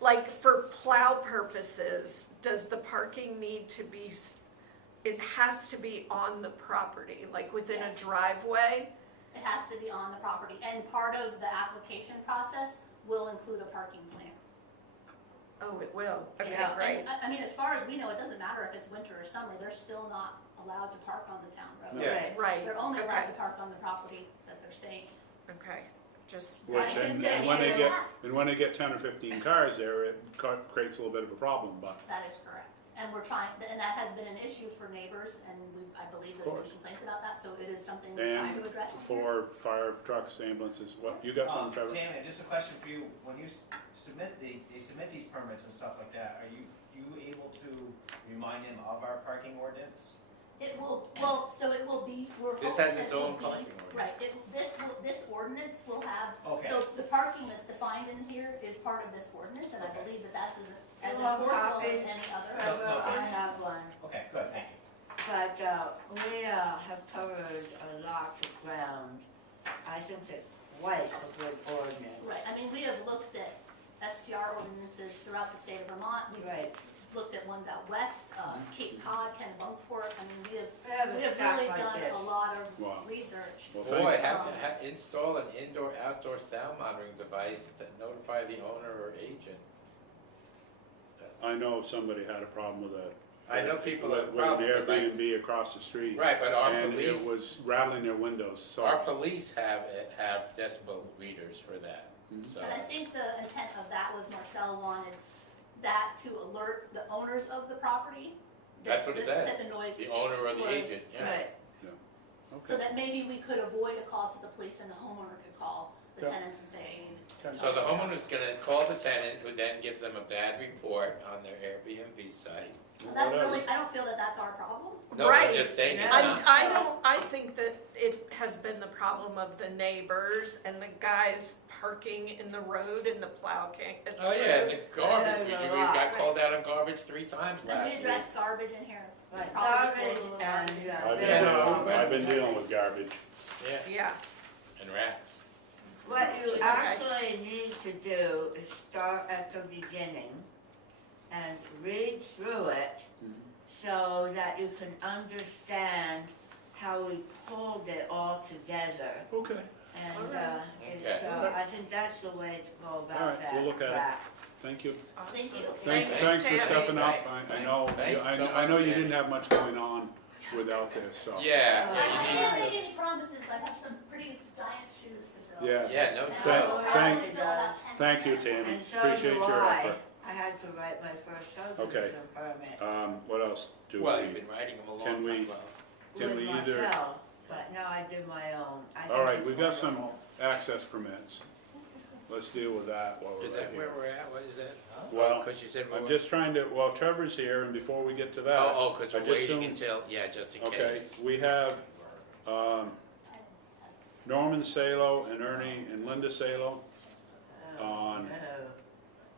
Like, for plow purposes, does the parking need to be, it has to be on the property, like within a Yes. driveway? It has to be on the property, and part of the application process will include a parking plan. Oh, it will, okay, Yeah. great. And, I mean, as far as we know, it doesn't matter if it's winter or summer, they're still not allowed to park on the town road. Yeah. Right. Right, They're only allowed okay, to park on the property that they're staying. okay, just, Which, Right. and And when they then- get, and when they get 10 or 15 cars there, it creates a little bit of a problem, but That is correct. And we're trying, and that has been an issue for neighbors, and I believe Of there's course. been complaints about that, so it is something we're trying to and address. for fire trucks, ambulances, what, you got something, Trevor? Tammy, just a question for you, when you submit they submit these permits and stuff like that, are you able to remind them of our parking ordinance? It will, well, so it will be, we're This hoping has that its it will own be, parking ordinance. right, this ordinance will have, Okay. so the parking that's defined in here is part of this ordinance, and I Okay. believe that that's as You want enforceable copies? as any other. Trevor, I okay. have one, Okay, good, thank you. but, we, have covered a lot of ground. I think it's quite a good ordinance. Right, I mean, we have looked at STR ordinances throughout the state of Vermont, we've Right, looked at ones out west, Cape Cod, Kennebunkport, I mean, we have we have We a have stack really like done this. a lot of Wow. research. Well, Boy, thank you. install an indoor-outdoor sound monitoring device to notify the owner or agent. I know somebody had a problem with a. I know people with have an problems with like, Airbnb across the street. right, but our And it police, was rattling their windows, so. our police have decibel readers for that, Mhm. so. And I think the intent of that was Marcel wanted that to alert the owners of the property. That's what it that says. the noise, The owner or the was- agent, yeah. Right, so Okay. that maybe we could avoid a call to the police and the homeowner could call the Yeah. tenants and say, Okay. So the homeowner's gonna call the tenant, who then gives them a bad report on their Airbnb site. well, that's Whatever. really, I don't feel that that's our problem. No, Right. I'm just saying it's Yeah. not. I think that it has been the problem of the neighbors and the guys parking in the road and the plow can't get through. Oh, yeah, and the garbage, Yeah, we a lot. got called out on garbage 3 times And last we week. addressed garbage in here. right, Proper garbage disposal of and, garbage. I've Yeah, no, been, but- I've been dealing with garbage. Yeah, Yeah, and rats. what you Okay. actually need to do is start at the beginning and read through it so that you can understand how we pulled it all together. Okay. And, Alright. it's, Okay. I think that's the way to go about Alright, that. we'll look at it. track. Thank you. awesome. Thank you. Thanks for Tammy. stepping up. Thanks, I know, thanks. Thank you so I know much, you Danny. didn't have much going on without this, so. Yeah, I yeah, you can't need make some, any promises, I have some pretty giant shoes to fill. Yeah. yeah, no And Thank- doubt. I thank- only fill about 10%. Thank you, Tammy, And so appreciate do your I. effort. I had to write my first Okay. subdivision permit What else do we? Well, you've been writing them a long Can time, we- well. Can we with either, myself, but now I did my own. I all think right, it's we've got some wonderful. access permits. Let's deal with that while we're Is right that where here. we're at, what is that? Well, Because you said we I'm were. just trying to, well, Trevor's here, and before we get to that. Oh, because I we're just waiting assumed- until, yeah, just in Okay, case. we have, Norman Salo and Ernie and Linda Salo Oh, on no.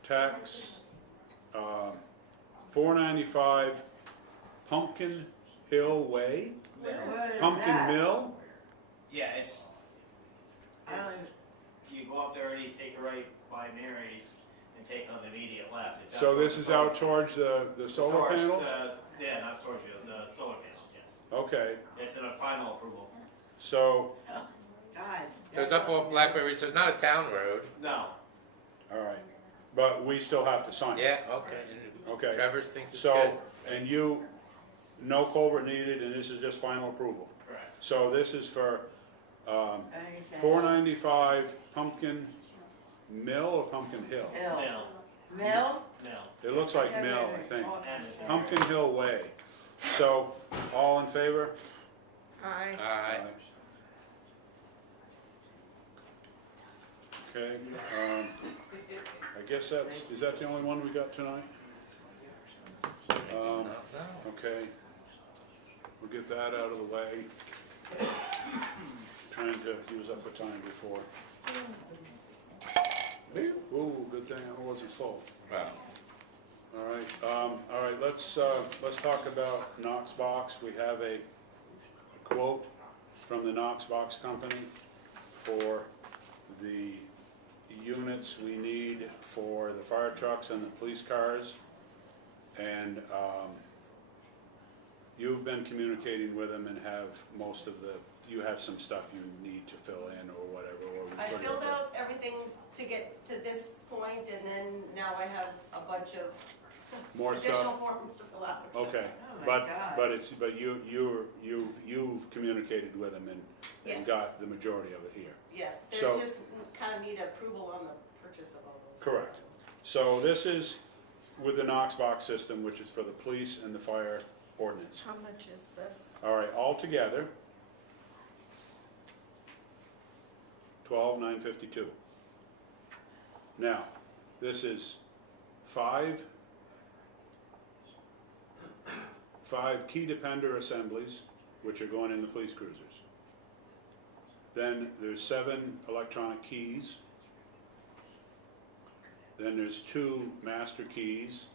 tax, 495 Pumpkin Hill Way, Where is Pumpkin that? Mill. Yeah, it's, I you go up there and you take a right by Mary's and take an immediate left. It's out So towards this the is solar- out towards the solar storage, panels? Yeah, not storage fields, the solar panels, yes. Okay, It's in a final approval. so, God. So it's up off Blackberry, so it's not a town road. No, all right, but we still have to sign it. Yeah, okay. And Okay. Trevor's thinks it's So, good. and you, no culvert needed, and this is just final approval. correct. So this is for Ernie said 495 Pumpkin Mill or Pumpkin Hill? Hill. Mill, Mill? mill. It looks like Mill, I think. And it's- Pumpkin Hill Way. So, all in favor? Aye. Aye. Okay, I guess that's, is that the only one we got tonight? No. Okay, we'll get that out of the way. Trying to use up the time before. Ooh, good thing I wasn't full. Well, All right, let's talk about Knox Box. We have a quote from the Knox Box Company for the units we need for the fire trucks and the police cars. And you've been communicating with them and have most of the, you have some stuff you need to fill in or whatever, or we I put it filled in. out everything to get to this point, and then now I have a bunch of More additional stuff? forms to fill out. Okay, Oh my God. but you've communicated with them and Yes. got the majority of it here. Yes, So- there's just kind of need approval on the purchase of all those. Correct. So this is with the Knox Box system, which is for the police and the fire ordinance. How much is this? All right, all together, 12,952. Now, this is five key depender assemblies, which are going in the police cruisers. Then there's 7 electronic keys. Then there's 2 master keys.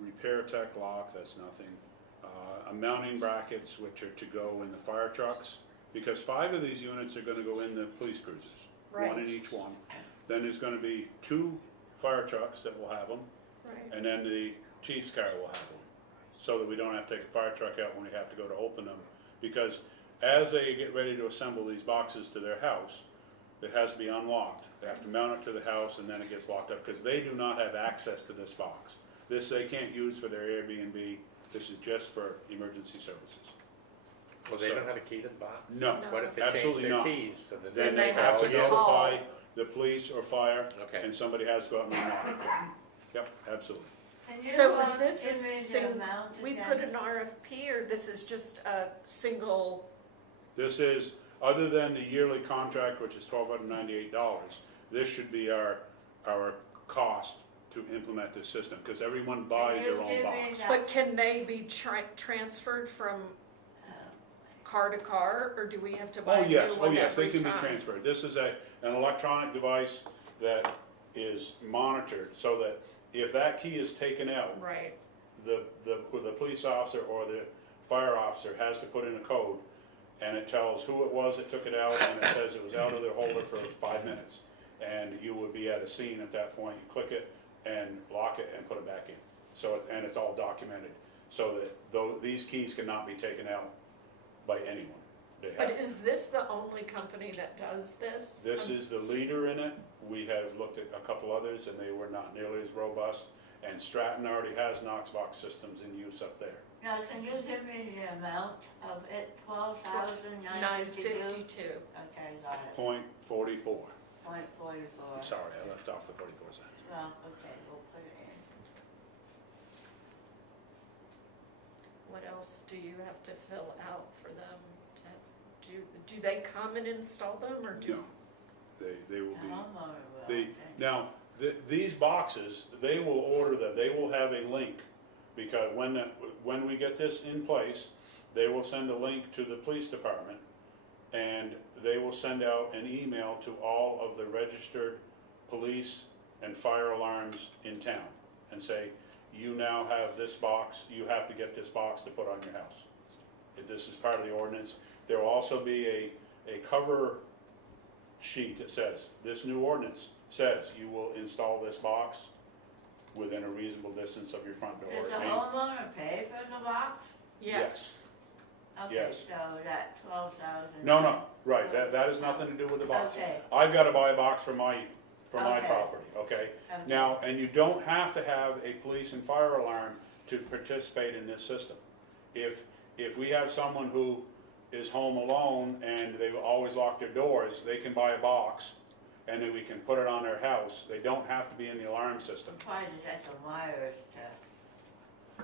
Repair tech lock, that's nothing. A mounting brackets, which are to go in the fire trucks, because 5 of these units are gonna go in the police cruisers. One in Right. each one. Then there's gonna be 2 fire trucks that will have them, Right. and then the chief's car will have them. So that we don't have to take a fire truck out when we have to go to open them. Because as they get ready to assemble these boxes to their house, it has to be unlocked. They have to mount it to the house and then it gets locked up, because they do not have access to this box. This they can't use for their Airbnb, this is just for emergency services. well, they So- don't have a key to the box? No, What if they change absolutely their not. keys? So that Then they they have have to to notify call. the police or fire, Okay. and somebody has to go out and unlock it for them. Yep, absolutely. Can you, So is this a give me the sing, amount we again? put an RFP, or this is just a single, This is, other than the yearly contract, which is $1,298, this should be our cost to implement this system, because everyone buys their Can own you give me box. that? but can they be transferred from car to car, or do we have to buy Oh, a new yes, one they every can be time? transferred. This is an electronic device that is monitored, so that if that key is taken out, Right, the police officer or the fire officer has to put in a code, and it tells who it was that took it out, and it says it was out of their holder for 5 minutes. And you would be at a scene at that point, you click it and lock it and put it back in. So it's all documented, so that these keys cannot be taken out by anyone. They but have, is this the only company that does this? this is the leader in it. We have looked at a couple others and they were not nearly as robust. and Stratton already has Knox box systems in use up there. Now, can you give me the amount of it, 12,952? 952. Okay, got it, .44. .44. I'm sorry, I left off the 44 cents. Well, okay, we'll put it in. What else do you have to fill out for them to do they come and install them or do? No, they will The be, homeowner will, I they, think. now, these boxes, they will order them, they will have a link. Because when we get this in place, they will send a link to the police department, and they will send out an email to all of the registered police and fire alarms in town, and say, you now have this box, you have to get this box to put on your house. This is part of the ordinance. There will also be a cover sheet that says, this new ordinance says you will install this box within a reasonable distance of your front door. Does the It may- homeowner pay for the box? Yes. Okay, Yes. so that 12,000. No, right, that has nothing to do with the box. Okay. I've got to buy a box for my Okay. property, okay? Okay. Now, and you don't have to have a police and fire alarm to participate in this system. If we have someone who is home alone and they always lock their doors, they can buy a box and then we can put it on their house. They don't have to be in the alarm system. Try to get the wires to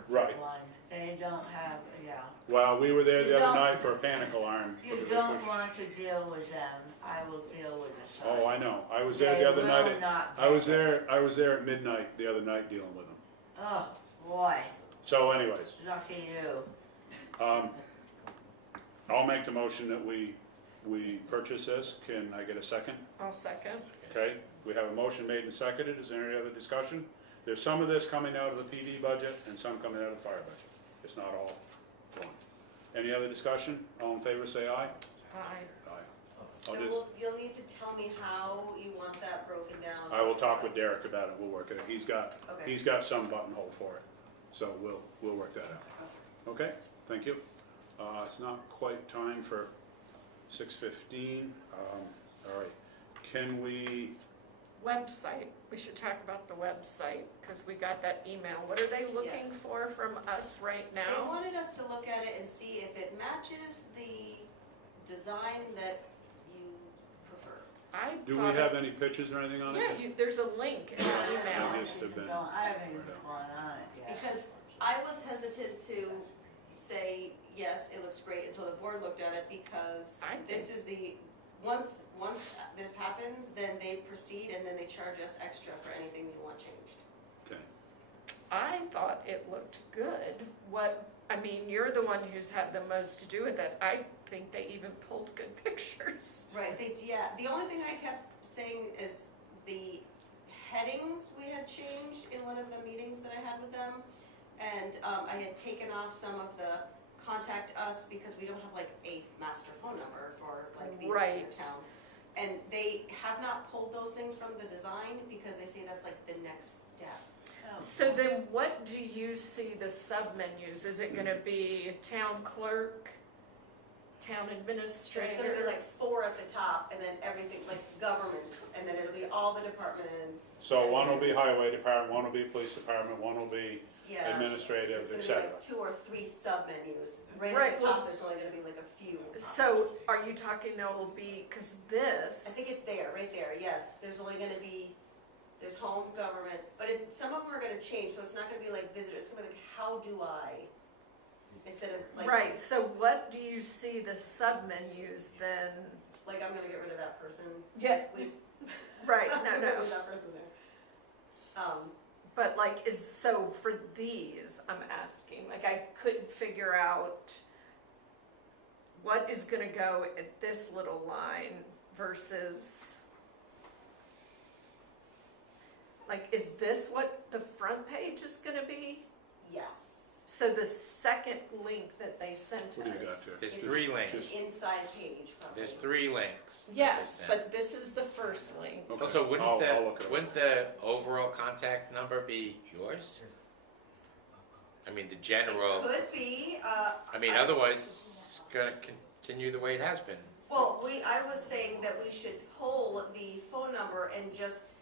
Right. one. They don't have, yeah. Well, we were there You the other don't- night for a panic alarm. You don't want to deal with them. I will deal with the site. Oh, I know. I was there They the other will night. not I was get it. there at midnight the other night dealing with them. Oh, boy, So anyways, lucky you. I'll make the motion that we purchase this. Can I get a second? I'll second. Okay, we have a motion made and seconded. Is there any other discussion? There's some of this coming out of the PD budget and some coming out of the fire budget. It's not all one. Any other discussion? All in favor, say aye. Aye. Aye. So I'll just, you'll need to tell me how you want that broken down. I will talk with Derek about it. We'll work it. He's got Okay. some buttonhole for it. So we'll work that out. Okay, thank you. It's not quite time for 6:15. All right, can we, Website, we should talk about the website, because we got that email. What are they looking Yes. for from us right They now? wanted us to look at it and see if it matches the design that you prefer. I do we thought have any pictures or anything on it? Yeah, there's a link in the email. It must have been- I haven't even gone on it yet. Because I was hesitant to say, yes, it looks great until the board looked at it, because I this is the, once this happens, then they proceed and then they charge us extra for anything they want changed. Okay. I thought it looked good. I mean, you're the one who's had the most to do with it. I think they even pulled good pictures. Right, yeah, the only thing I kept saying is the headings we had changed in one of the meetings that I had with them. And I had taken off some of the contact us, because we don't have like a master phone number for like the entire Right. town. And they have not pulled those things from the design, because they say that's like the next step. Oh. So then what do you see the sub-menus? Is it gonna be town clerk, town There's administrator? gonna be like 4 at the top, and then everything, like government, and then it'll be all the departments. So and one will then- be highway department, one will be police department, one will be Yeah. administrative, There's et gonna be cetera. like 2 or 3 sub-menus. Right Right, at the well- top, there's only gonna be like a few. So are you talking there will be, cause this. I think it's there, right there, yes. There's only gonna be, there's home government, but some of them are gonna change, so it's not gonna be like visitor, it's gonna be like, how do I? Instead of like. Right, so what do you see the sub-menus then? Like, I'm gonna get rid of that person. Yeah, We- right, I'm no, gonna no. leave that person there. But like, so for these, I'm asking, like I couldn't figure out what is gonna go at this little line versus, like, is this what the front page is gonna be? Yes, So the second link that they sent What do you got us. there? There's It's 3 links. just- the inside page probably. There's 3 links. Yes, Yeah. but this is the first link. Okay. Also, I'll look it up. wouldn't the overall contact number be yours? I mean, the general, It could be, I mean, otherwise, it's gonna continue the way it has been. well, I was saying that we should pull the phone number and just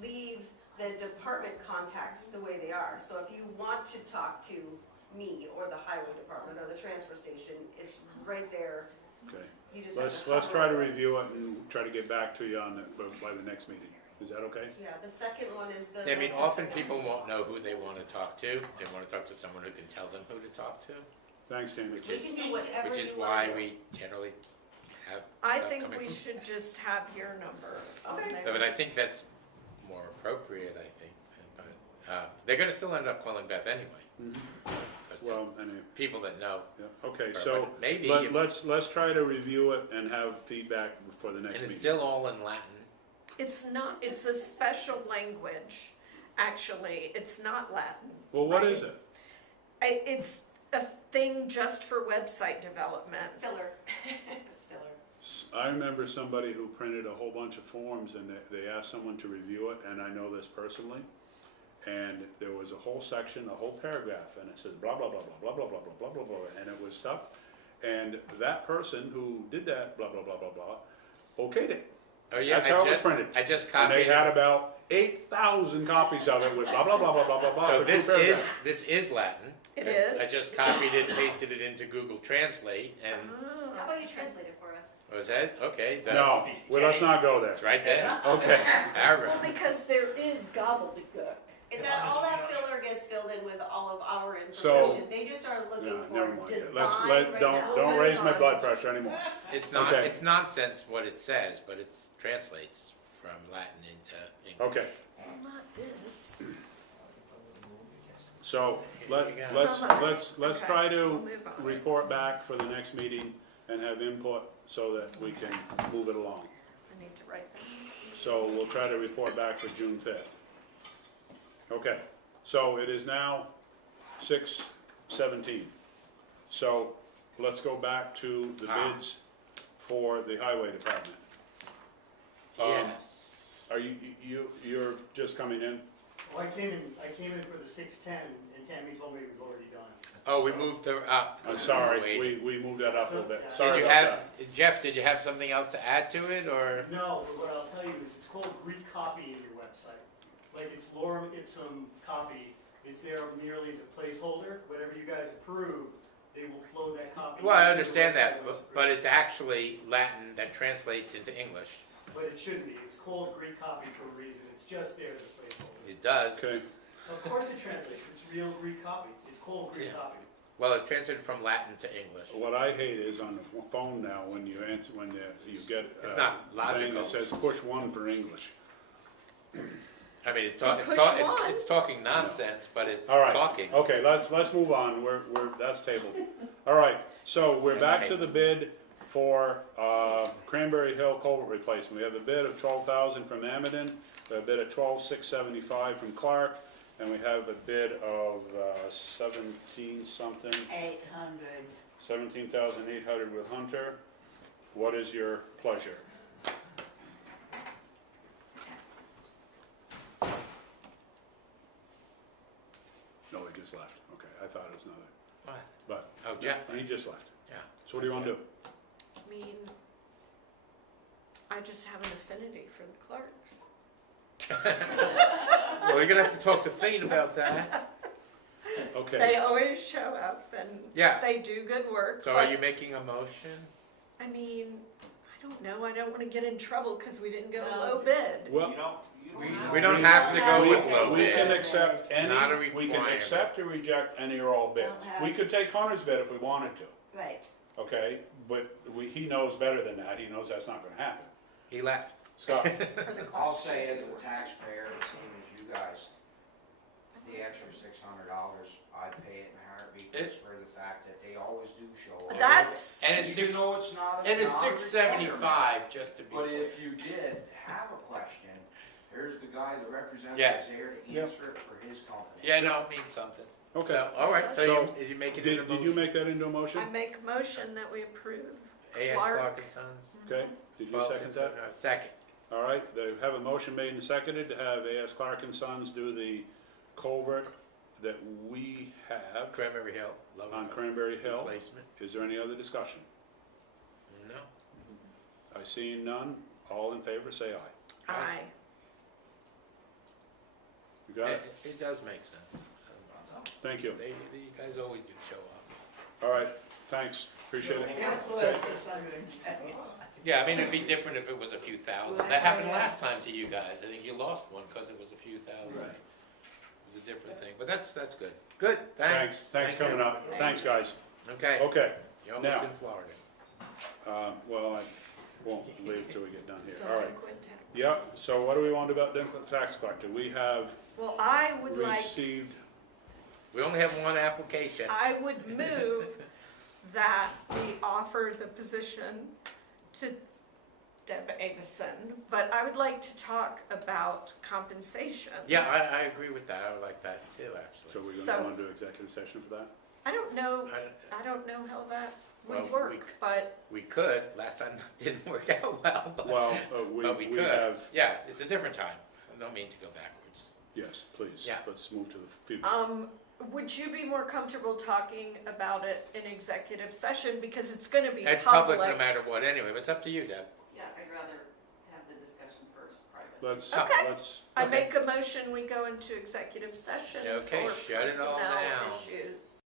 leave the department contacts the way they are. So if you want to talk to me or the highway department or the transfer station, it's right there. Okay. You just have to Let's hover try to over it. review it and try to get back to you on it by the next meeting. Is that okay? Yeah, the second one is the. I mean, like, the often second people page. won't know who they wanna talk to, they wanna talk to someone who can tell them who to talk to, Thanks, Tammy. which We is, can do whatever which is you why want. we generally have I stuff think coming we from. should just have your number on Okay. there. But I think that's more appropriate, I think, but, they're gonna still end up calling Beth anyway. Mhm. 'Cause they're Well, anyway, people that know, yeah, okay, But so maybe if- let's try to review it and have feedback for the next and meeting. it's still all in Latin. It's not, it's a special language, actually, it's not Latin. Well, what right? is it? It's a thing just for website development. Filler. It's filler. I remember somebody who printed a whole bunch of forms and they asked someone to review it, and I know this personally. And there was a whole section, a whole paragraph, and it says blah, blah, blah, blah, blah, blah, blah, blah, blah, blah, and it was stuff. And that person who did that, blah, blah, blah, blah, blah, okayed it. Oh, yeah, That's how it was printed. I just And they copied had it. about 8,000 copies of it with blah, blah, blah, blah, blah, blah, blah. So for two this paragraphs. is Latin. It I- is? I just copied it, pasted it into Google Translate, and, Ah. How about you translate it for us? was that, okay, No, well, let's not go there. it's right there, Okay. Well, paragraph. because there is gobbledygook. If that, all that filler gets filled in with all of our So- information, they just are looking No, for never mind. design Let's, right don't now. don't raise my Design. blood pressure anymore. It's not, Okay. it's nonsense what it says, but it translates from Latin into English. Okay, Well, not this. so let's Okay, try we'll to move on. report back for the next meeting and have input so that we can move it along. I need to write that. So we'll try to report back for June 5th. Okay, so it is now 6:17. So let's go back to the bids for the highway department. Yes. Are you're just coming in? Well, I came in for the 6:10, and Tammy told me it was already done. Oh, we moved her up. I'm sorry, Wait. we moved that up a little bit. Did Sorry Did you about have, that. Jeff, did you have something else to add to it, or? No, but what I'll tell you is it's called Greek copy in your website. Like it's lorem ipsum copy. It's there merely as a placeholder. Whatever you guys approve, they will flow that copy. Well, I into the understand that, website but it's actually Latin that translates into English. But it shouldn't be. It's called Greek copy for a reason. It's just there as a placeholder. It does. Okay, Of course it translates. It's real Greek copy. It's called Greek Yeah. copy. Well, it transferred from Latin to English. what I hate is on the phone now, when you answer, when you get It's a not thing logical. that says push 1 for English. I mean, it's Well, push one. it's talking nonsense, but it's All right. talking. Okay, let's move on, that's tabled. All right, so we're back to the bid for Cranberry Hill culvert replacement. We have a bid of 12,000 from Amadon, we have a bid of 12,675 from Clark, and we have a bid of 17 something, 800. 17,800 with Hunter. What is your pleasure? No, he just left. Okay, I thought it was another, What? but Oh, Jeff. he just left. Yeah. So what do you want to do? I mean, I just have an affinity for the Clarks. Well, you're gonna have to talk to Thane about that. Okay. They always show up and Yeah. they do good work. So are but, you making a motion? I mean, I don't know, I don't wanna get in trouble because we didn't go No. low bid. Well, We don't have to go we, with low we can bid. accept any, Not a we can requirement. accept or reject any or all bids. Don't have- We could take Hunter's bid if we wanted to, Right. okay? But he knows better than that. He knows that's not gonna happen. He left. Scott? For the I'll Clarks. say as a taxpayer, the same as you guys, the extra $600, I'd pay it in a heartbeat just for the fact that they always do show up. That's, And it's Even six, though it's not a and it's non-requirement. 675, just to be But clear. if you did have a question, here's the guy, the representative Yeah. is there to Yeah. answer it for his company. Yeah, no, it means something. Okay. So, all right, So, so you making it a Did you motion? make that into a motion? I make a motion that we approve A.S. Clark. Clark and Sons? Okay, did you 12, second that? 679. Second. All right, they have a motion made and seconded to have A.S. Clark and Sons do the culvert that we have Cranberry Hill, Lower on Road Cranberry Hill. replacement. Is there any other discussion? No. I see none. All in favor, say aye. aye. got it? It does make sense. Thank you. You guys always do show up. All right, thanks, appreciate it. Council has misunderstanding. Yeah, I mean, it'd be different if it was a few thousand. That happened last time to you guys. I think you lost one because it was a few thousand. Right. It was a different thing, but that's good. Good, thanks. Thanks coming up, thanks, guys. Okay, Okay, you're now. almost in Florida. well, I won't leave till we get done here, all right. Delinquent tax. Yep, so what do we want about delinquent tax collector? We have Well, I would like, received, We only have one application. I would move that we offer the position to Deb Avison, but I would like to talk about compensation. Yeah, I agree with that. I would like that too, so actually. we're So- gonna go into executive session for that? I don't know, I- I don't know how that Well, would work, but We could, last time it didn't work out well, but, Well, but we we could. have, Yeah, it's a different time. No mean to go backwards. yes, please, Yeah. let's move to the future. would you be more comfortable talking about it in executive session, because it's gonna be It's public no matter what anyway, but it's up to you, Deb. Yeah, I'd rather have the discussion first, private. Let's, Okay. let's, I Okay. make a motion, we go into executive session Okay, for shut it all personnel down. issues.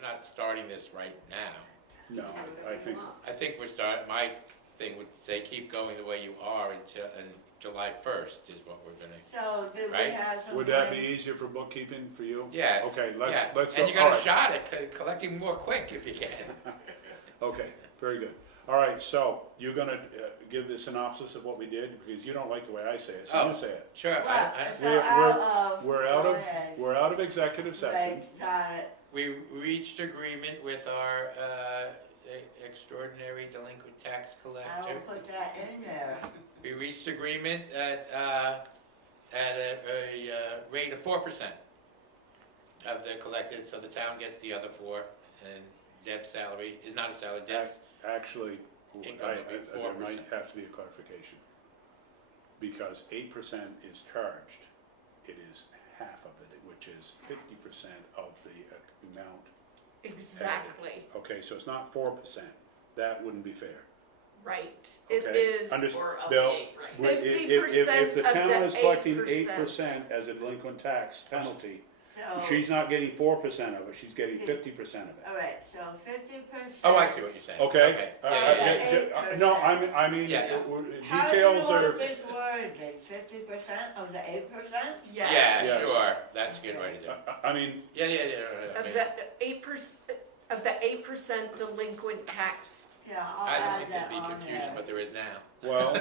we're not starting this right now. No, I think, I think my thing would say keep going the way you are until, and July 1st is what we're gonna, So did we Right. have some? would that be easier for bookkeeping for you? yes. Okay, yeah. let's go, And you all got a right. shot at collecting more quick if you can. Okay, very good. All right, so you're gonna give the synopsis of what we did, because you don't like the way I say it, so Oh. you say it. Sure, Well, I- so We're- out of. We're out go of, ahead. we're out of executive session. Right, got it. we reached agreement with our extraordinary delinquent tax I collector. will put that in there. We reached agreement at a rate of 4% of the collected, so the town gets the other 4, and Deb's salary is not a salary, Deb's, Actually, Income would be there might 4%. have to be a clarification. Because 8% is charged, it is half of it, which is 50% of the amount. Exactly, Okay, so it's not 4%. That wouldn't be fair. right. It Okay? is Or of Bill, the 8, right? we- if 50% the of town the is collecting 8%. 8% as a delinquent tax penalty, So. she's not getting 4% of it, she's getting 50% of it. All right, so 50%. oh, I see what you're saying. Okay? Yeah. No, I mean, Yeah. How do you details are, want this worded? 50% of the 8%? Yeah, Yes. sure, that's a good way to do it. I mean, Yeah, I Of mean, the 8% delinquent tax. Yeah, I'll I didn't add think there'd that be on confusion, there. but there is now. well,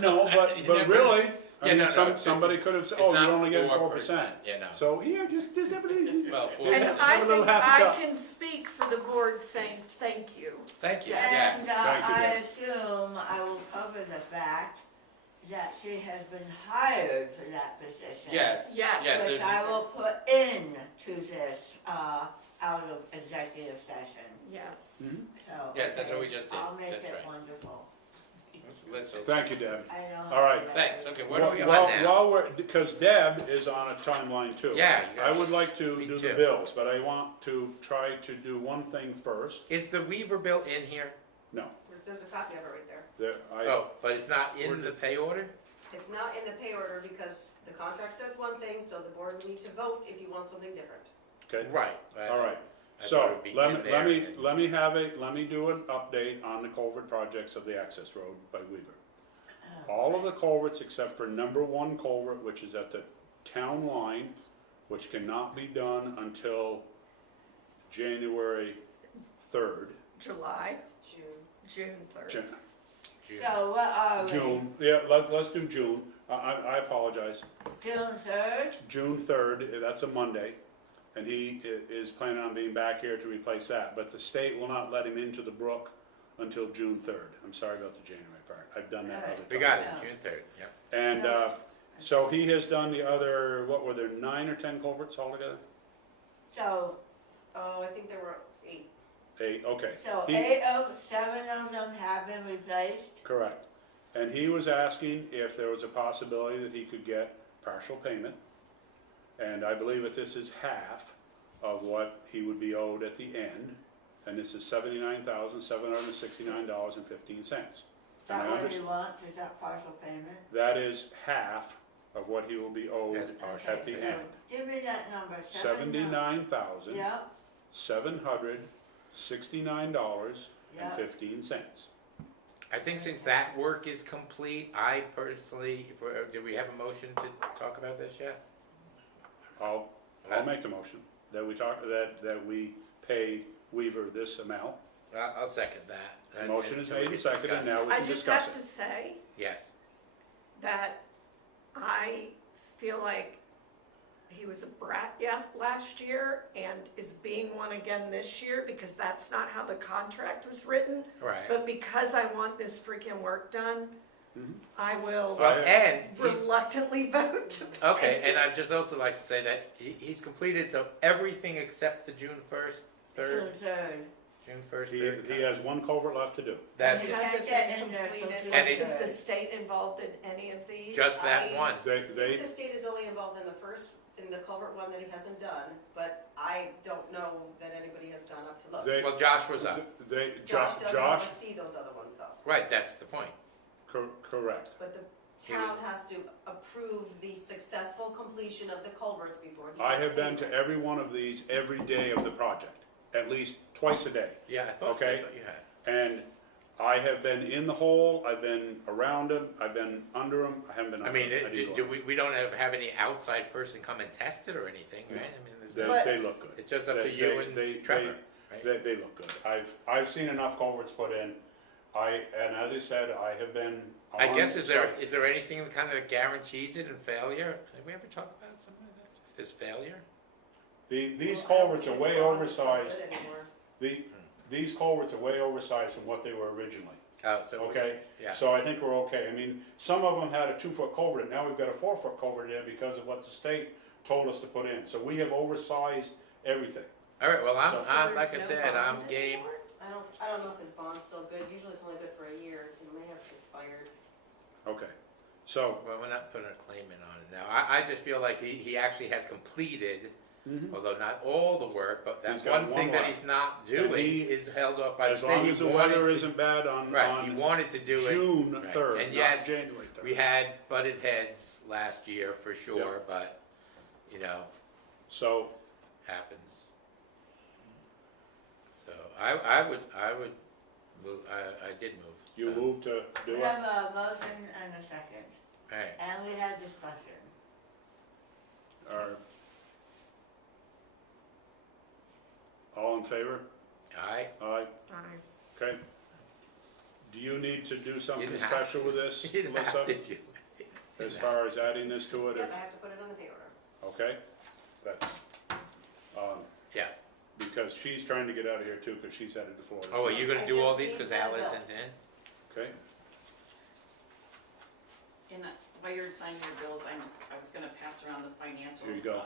no, but You never- really, I Yeah, mean, no, it's somebody could have said, It's oh, not you're only getting 4%. 4%. Yeah, no. So, here, just everybody. Well, And 4%. I Have a little think half a I cup. can speak for the board saying thank you. Thank you, And yes. Thank you, I Deb. assume I will cover the fact that she has been hired for that position. Yes, Yes. yes, Which there's- I will put in to this, out of executive session, Yes. Mhm. so. Yes, that's what we okay, just did. I'll make That's it right. wonderful. Thank you, Deb. I know. All right. how to do Thanks, that. okay, what are we on While- now? While we're, because Deb is on a timeline too. Yeah, you I guys- would like to me do the too. bills, but I want to try to do one thing first. Is the Weaver bill in here? No, There's a copy of it right there. Oh, but it's not in the pay order? It's not in the pay order because the contract says one thing, so the board will need to vote if you want something different. okay, Right. all right. I thought it So, would be let in me, there let me, and then- let me do an update on the culvert projects of the access road by Weaver. Oh, All of the culverts except for number 1 culvert, which is at the town line, which cannot be done until January 3rd. July, June. June 3rd. Jan- June. So what are we? June, yeah, let's do June. I apologize. June 3rd? June 3rd, that's a Monday, and he is planning on being back here to replace that. But the state will not let him into the brook until June 3rd. I'm sorry about the January part. I've done that other times. We got it, June 3rd, yeah. And so he has done the other, what were there, 9 or 10 culverts altogether? So, Oh, I think there were 8. 8, okay. so He- 7 of them have been replaced? Correct. And he was asking if there was a possibility that he could get partial payment. And I believe that this is half of what he would be owed at the end. And this is $79,769.15. Is that And I what underst- you want, is that partial payment? That is half of what he will be owed That's partial at the Okay, so end. give me that number, $79,769.15. Yep, yep. I think since that work is complete, I personally, did we have a motion to talk about this yet? I'll make the motion that we pay Weaver this amount. I'll second that. The motion is so we made can and seconded, discuss now it. we I can just discuss have to it. say Yes, that I feel like he was a brat last year and is being one again this year because that's not how the contract was written. right. But because I want this freaking work done, Mhm. I will Well, and he's, reluctantly vote to pay. okay, and I'd just also like to say that he's completed, so everything except the June 1st, 3rd, June 3rd. June 1st, He 3rd. has one culvert left to do. That's It You hasn't can't get been in there till completed. June And it- Is the 3rd. state involved in any of these? just that I- one. I think the state is only involved in the first, in the culvert one that he hasn't done, but I don't know that anybody has gone up to look. They, Well, Josh was up. Josh doesn't Josh, oversee those other ones though, Right, that's the point. correct. but the He was- town has to approve the successful completion of the culverts before he. I gets have been to paid. every one of these every day of the project. at least twice a day. Yeah, I thought Okay. you had. And I have been in the hole, I've been around them, I've been under them, I haven't been I under mean, them. we don't have any outside person come and test it or anything, right? I mean, there's They, no, they look good. it's just up to They- you they- and they- Trevor, right? They look good. I've seen enough culverts put in. And as I said, I have been I on guess, is site. there anything that kind of guarantees it in failure? Did we ever talk about something like that? If there's failure? These culverts are way oversized. Good anymore. These culverts are way oversized from what they were originally. Oh, so, Okay? yeah. So I think we're okay. I mean, some of them had a 2-foot culvert, and now we've got a 4-foot culvert in because of what the state told us to put in. So we have oversized everything. All right, well, So- I'm like I said, I'm game. I don't know if his bond's still good, usually it's only good for a year, it may have expired. Okay. So, Well, we're not putting a claim in on it now. I just feel like he actually has completed, although not all the work, but He's that got one one thing that left. he's not And doing he- is held up by the as state. long He as the wanted weather to- isn't bad on Right, he wanted to do it. June Right. 3rd, And not yes, January 3rd. we had butted heads last year for sure, but, you know, So, happens. So I would move, I did move. you so- move to do We it? have a motion and a second, All right, and we had discussion. All in favor? aye. Aye. Aye. Okay. Do you need to do You something didn't have special to. with this, You didn't have Melissa? to, you? As far as adding this to it? Yep, I have to put it on the pay order. Okay? That, Yeah. because she's trying to get out of here too, because she's headed to Florida. Oh, are you gonna I do all just these need because that Al bill. isn't in? Okay? And while you're signing your bills, I was gonna pass around the financials. Here you go.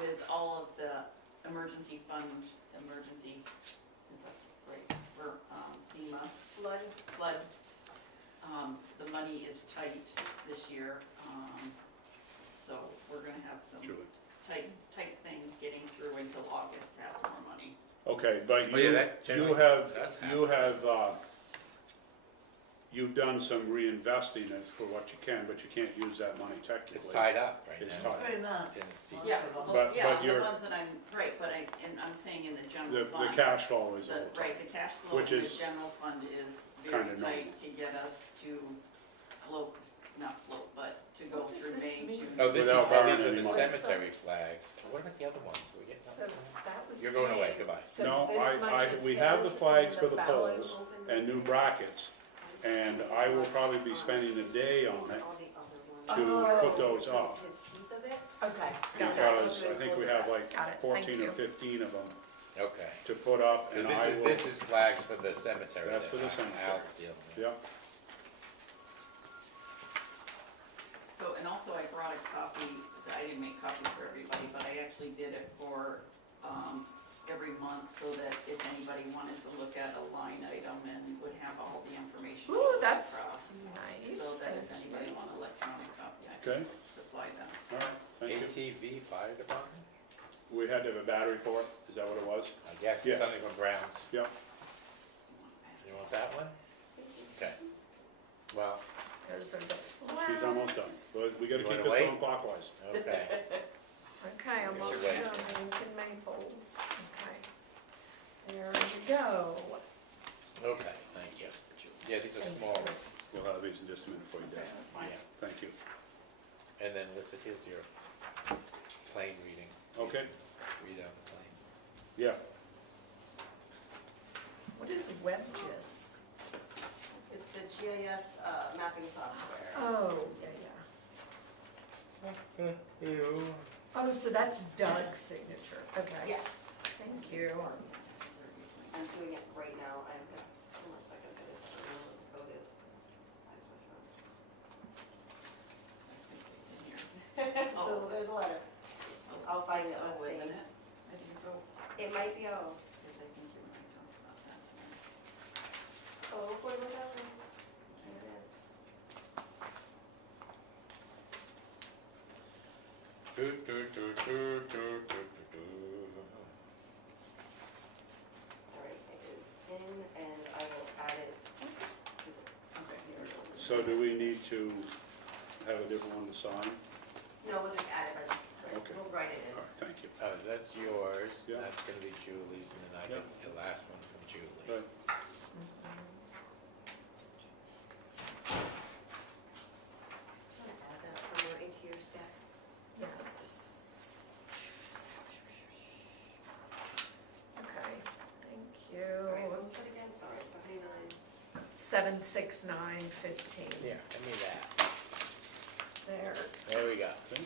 With all of the emergency fund, is that right, for FEMA flood, the money is tight this year, so we're gonna have some Julie. tight things getting through until August to have more money. Okay, but Oh, yeah, that generally does you've done some reinvesting as for what you can, but you can't use that money technically. It's tied up right It's now. tied. Pretty much. Tennessee. Yeah, But- well, yeah, but the you're- ones that I'm, right, but and I'm saying in the general The fund. cash flow is all The, the right, time. the cash flow in Which the is general fund is very kinda tight to get us to float, not float, but to go What does through this May, mean? June. Oh, this is, Without borrowing these are any the money. cemetery flags. What about the other ones? We get So them? that was. You're going away, paid. goodbye. So No, this much is we have the his flags and for the balance- poles and new brackets, and I will probably be spending a day on it to put those up. His piece of it. Okay, got it. Because I think we have like Got it, thank 14 or you. 15 of them Okay. to put up, So and I will. this is flags for the cemetery. That's that for the cemetery. Al's dealing with. Yeah, So, and also I brought a copy, I didn't make copies for everybody, but I actually did it for, every month so that if anybody wanted to look at a line item and would have all the information. Ooh, that's across. nice. So that if Thank anybody you. want an electronic copy, I Okay. can supply them. all right, thank you. ATV fire department? We had to have a battery for it, is that what it was? I guess Yes. it's something from Brown's. Yep. You want that one? Okay. Well, Those are the She's almost done, but we gotta You keep wanna this wait? going clockwise. okay. Okay, I'm Here's all your way. done, Lincoln Maples, okay. There you go. Okay, thank you. Yeah, these are Thank small. you. We'll have these in just a minute for you, Okay, Dave. that's fine. Yeah. Thank you. And then Lisa, here's your plain reading. Okay, Read out the plain. yeah. What is WebGIS? It's the GIS mapping software. Oh, yeah, yeah. Oh, so that's Doug's signature, okay. Yes, Thank you. I'm doing it right now, I have got 2 more seconds, I just have to remember what the code is. Why is this wrong? I was gonna say it's in here. So there's a letter. Oh, I'll find it's it, let's O, see. isn't it? I think so, It might be O. because I think you and I talked about that tonight. Oh, 41,000. There it is. Do, do, do, do, do, do, do, do. All right, it is in, and I will add it to the, Okay, here it is. So do we need to have a different one to sign? no, we'll just add it right. Okay. we'll write it in. All right, thank you. Oh, that's yours, Yeah. that's gonna be Julie's, and then I Yeah. get the last one from Julie. Right. Add that somewhere into your stack. Yes. Okay, thank you. All right, what was it again? Sorry, 79. 76915. Yeah, give me that. There. There we go. Okay.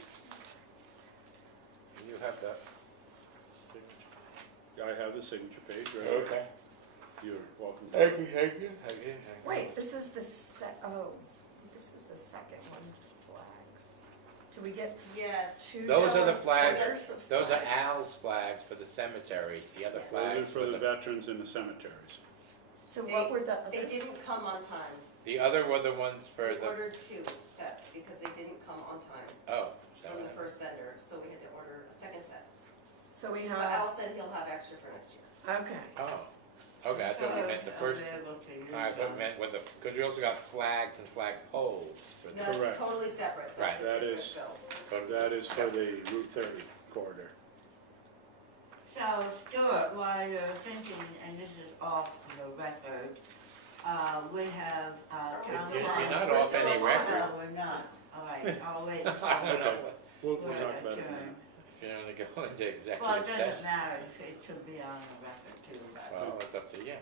You have the. I have the signature page, right? Okay. You're welcome. Thank you, thank you. Wait, this is the this is the second one, flags. Do we get Yes. two? Those are the flags, colors of those are flags? Al's flags for the cemetery, the other Those are flags for the veterans in the cemeteries. So what were the They others? didn't come on time. The other were the ones for We the, ordered 2 sets because they didn't come on time oh. is that from the right? first vendor, so we had to order a second set. So we So Al have, said he'll have extra for next year. okay. Oh, okay, I thought you meant the first, Available to use I thought them. you meant with the, because you also got flags and flag poles for No, the, Correct. it's totally separate. Right. That's a That different is- bill. but That is for the Route 30 corridor. So Stuart, while you're thinking, and this is off the record, we have, town You're hall. not off any record. No, we're not, all right, I'll wait until I don't know, Okay. We'll we're talk about it. in a adjourned. minute. if you're gonna go into Well, it executive doesn't session. matter, it should be on the record too, but Well, it's up to you.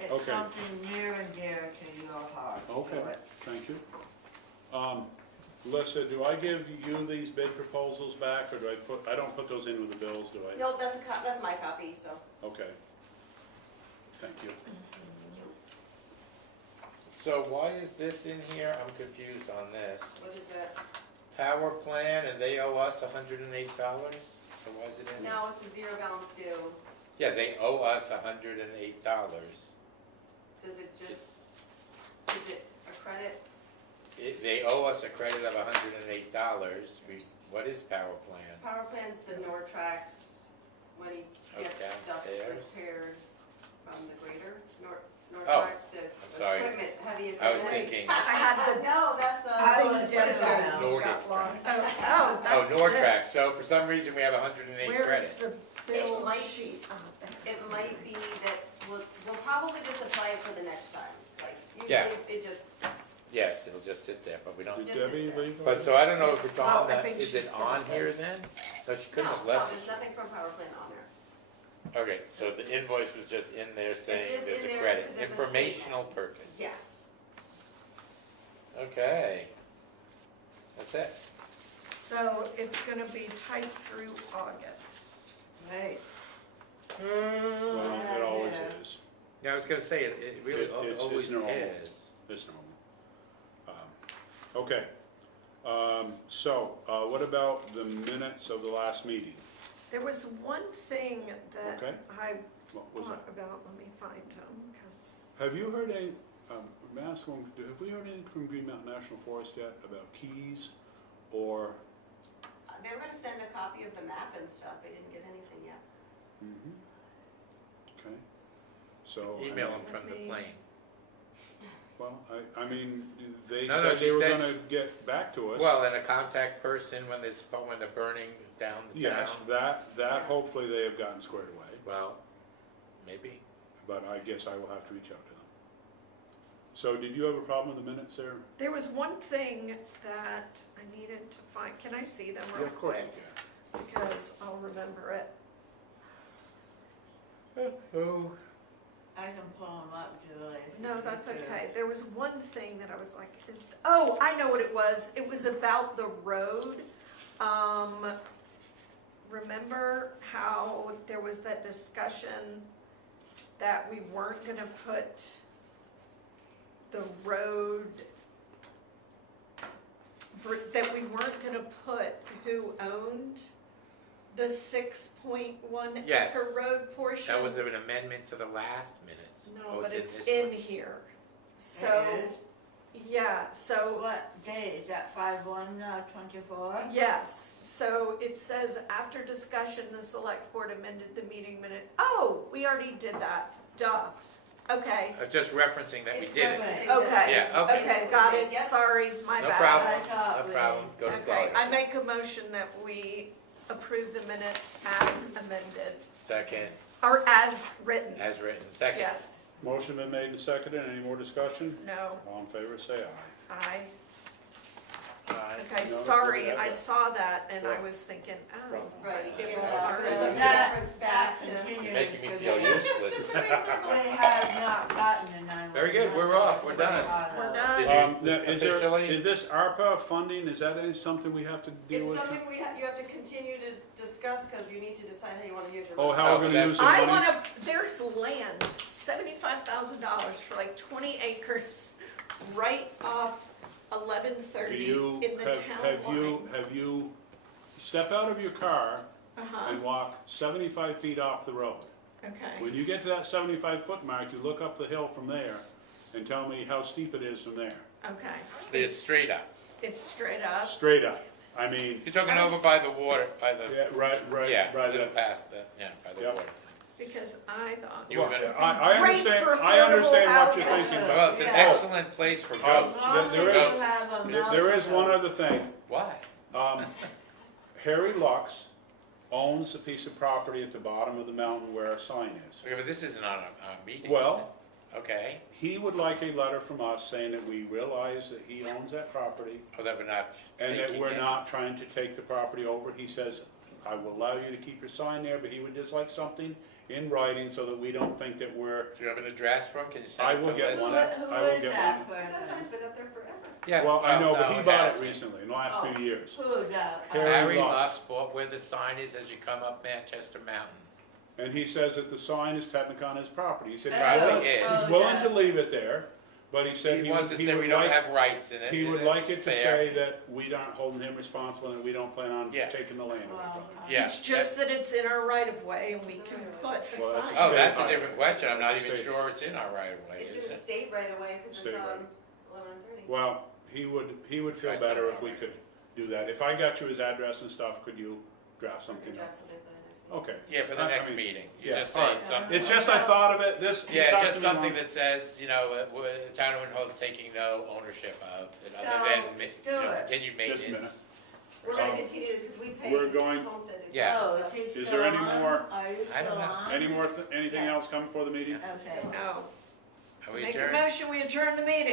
it's Okay. something near and dear to your heart, Okay, Stuart. thank you. Melissa, do I give you these bid proposals back, or do I don't put those in with the bills, do I? No, that's my copy, so. Okay. Thank you. So why is this in here? I'm confused on this. What is it? Power plan, and they owe us $108, so why is it in here? No, it's a zero balance due. Yeah, they owe us $108. Does it just, is it a credit? They owe us a credit of $108. What is power plan? Power plan's the Nortrax, when he gets Okay, stuff upstairs. repaired from the grader. Oh, Nortrax, the I'm sorry. equipment, heavy equipment. I was thinking, I had the No, that's I what is that? Nordic got lost. Track. Oh, oh, that's Nortrax, this. so for some reason we have 108 Where's credit. the bill It might- sheet? Oh, there. It might be that, we'll probably just apply it for the next time. Like, Yeah. usually it just, Yes, it'll just sit there, but we don't. Did Just Debbie sits there. leave? But so I don't know if it's Well, on I that, think is she's it on got here this. then? No, she no, couldn't have no, left there's it. nothing from Power Plan on there. Okay, so the invoice was just in there saying just there's in a there credit, because it's a informational purpose. Yes. Okay. That's it. So it's gonna be typed through August. Right. Well, it always is. Yeah, I was gonna say, it really It's always normal. is. It's normal. Okay. So, what about the minutes of the last meeting? There was one thing that Okay. I What was thought about, let me find them, because, Have you heard any, may I ask one, have we heard anything from Green Mountain National Forest yet about keys or? They were gonna send a copy of the map and stuff, I didn't get anything yet. Mhm. Okay, so. I Email mean- them from the plane. Well, I mean, they No, no, said she they were said gonna get back to us. Well, and a contact person when they're burning down the town. Yes, that hopefully they have gotten squared away, Well, maybe. but I guess I will have to reach out to them. So did you have a problem with the minutes there? there was one thing that I needed to find, can I see them real Yeah, of course you quick? can. Because I'll remember it. Oh. I can pull them up, Julie. if you No, need that's to. okay. There was one thing that I was like, oh, I know what it was. It was about the road. Remember how there was that discussion that we weren't gonna put the road, that we weren't gonna put who owned the 6.1 Yes. acre road portion? That was an amendment to the last minutes. No, Oh, but it's this in one. here. So, yeah, so, What day, is that 5/1/24? yes, so it says, after discussion, the select board amended the meeting minute. Oh, we already did that, duh. Okay, I'm just referencing that we It's did it. referencing okay, Yeah, okay. okay, got it, Yep. sorry, my No bad. problem. I thought No we- problem, go to Okay, vote. I make a motion that we approve the minutes as amended, Second, or as written, as written, second. yes, Motion been made and seconded, any more discussion? no, All in favor, say aye. I, Aye. okay, No, sorry, no, I no. saw that and I Yeah. was thinking, oh. Problem. Right, It it was was, ours. there's a That- reference back to. continues You're making me to feel be- useless. We have not gotten the 911. Very good, we're off, we're done. We're Did done. you Now, is there, officially? is this ARPA funding, is that something we have to deal It's with? something you have to continue to discuss, because you need to decide how you wanna use your. Oh, money. how we're gonna use the money? I wanna, there's land, $75,000 for like 20 acres right off Do 1130 you, in the town line. have you, step out of your car Uh-huh, and walk 75 feet off the road. okay, When you get to that 75-foot mark, you look up the hill from there and tell me how steep it is from there. okay. It's straight up. It's straight up. Straight up. I mean, You're talking over by the water, by the, yeah, right, yeah, a right. little past the, yeah, by the Yep. water. Because I thought, You were gonna- I Great understand, for I understand what you're affordable thinking. housing. Well, it's an Yeah. excellent place for goats. There is- is. There is one other thing. Why? Harry Lux owns a piece of property at the bottom of the mountain where our sign is. Okay, but this isn't on a meeting. Well- is it? Okay, He would like a letter from us saying that we realize that he owns that property oh, that we're not and that taking we're it. not trying to take the property over. He says, I will allow you to keep your sign there, but he would just like something in writing so that we don't think that we're, Do you have an address for him? Can you I send it will to get Lisa? one. Who I will is get that one. That person? sign's been up there forever. Yeah. well, I know, no, but he bought it hasn't. recently, in the last Oh. few years. Who's that? Harry Harry Lux. Lux bought where the sign is as you come up Manchester Mountain. And he says that the sign is technically on his property. He said Probably he's willing, is. he's willing to leave it there, but he said He he wants would, to he say we would don't like, have rights in it. he and would it's like it to fair. say that we aren't holding him responsible and that we don't plan on Yeah. taking the land away Well, from him. Yeah. it's just that it's in our right of way and we can put Well, a that's sign. Oh, that's a State. different question. I'm not That's even state. sure it's in our right of way, It's is in the it? state right away, because State it's right. on 11 and 30. Well, he would feel I said better it if we already. could do that. If I got you his address and stuff, could you draft something up? Draft something for the next meeting. Okay. Yeah, for the I next mean, meeting. You yeah, just all say right. something. It's just I thought of it, this. he Yeah, talked just to me something long- that says, you know, the town of Winhall is taking no ownership of, and So, other than, do it. continued Just a maintenance. We're gonna continue, because we pay We're going- homestead. to- Yeah. Oh, is he Is still there any on? more- Are you I don't still know. on? Any more, anything Yes. else coming for the meeting? Okay. No. Are we Make a adjourned? motion, we adjourn the meeting.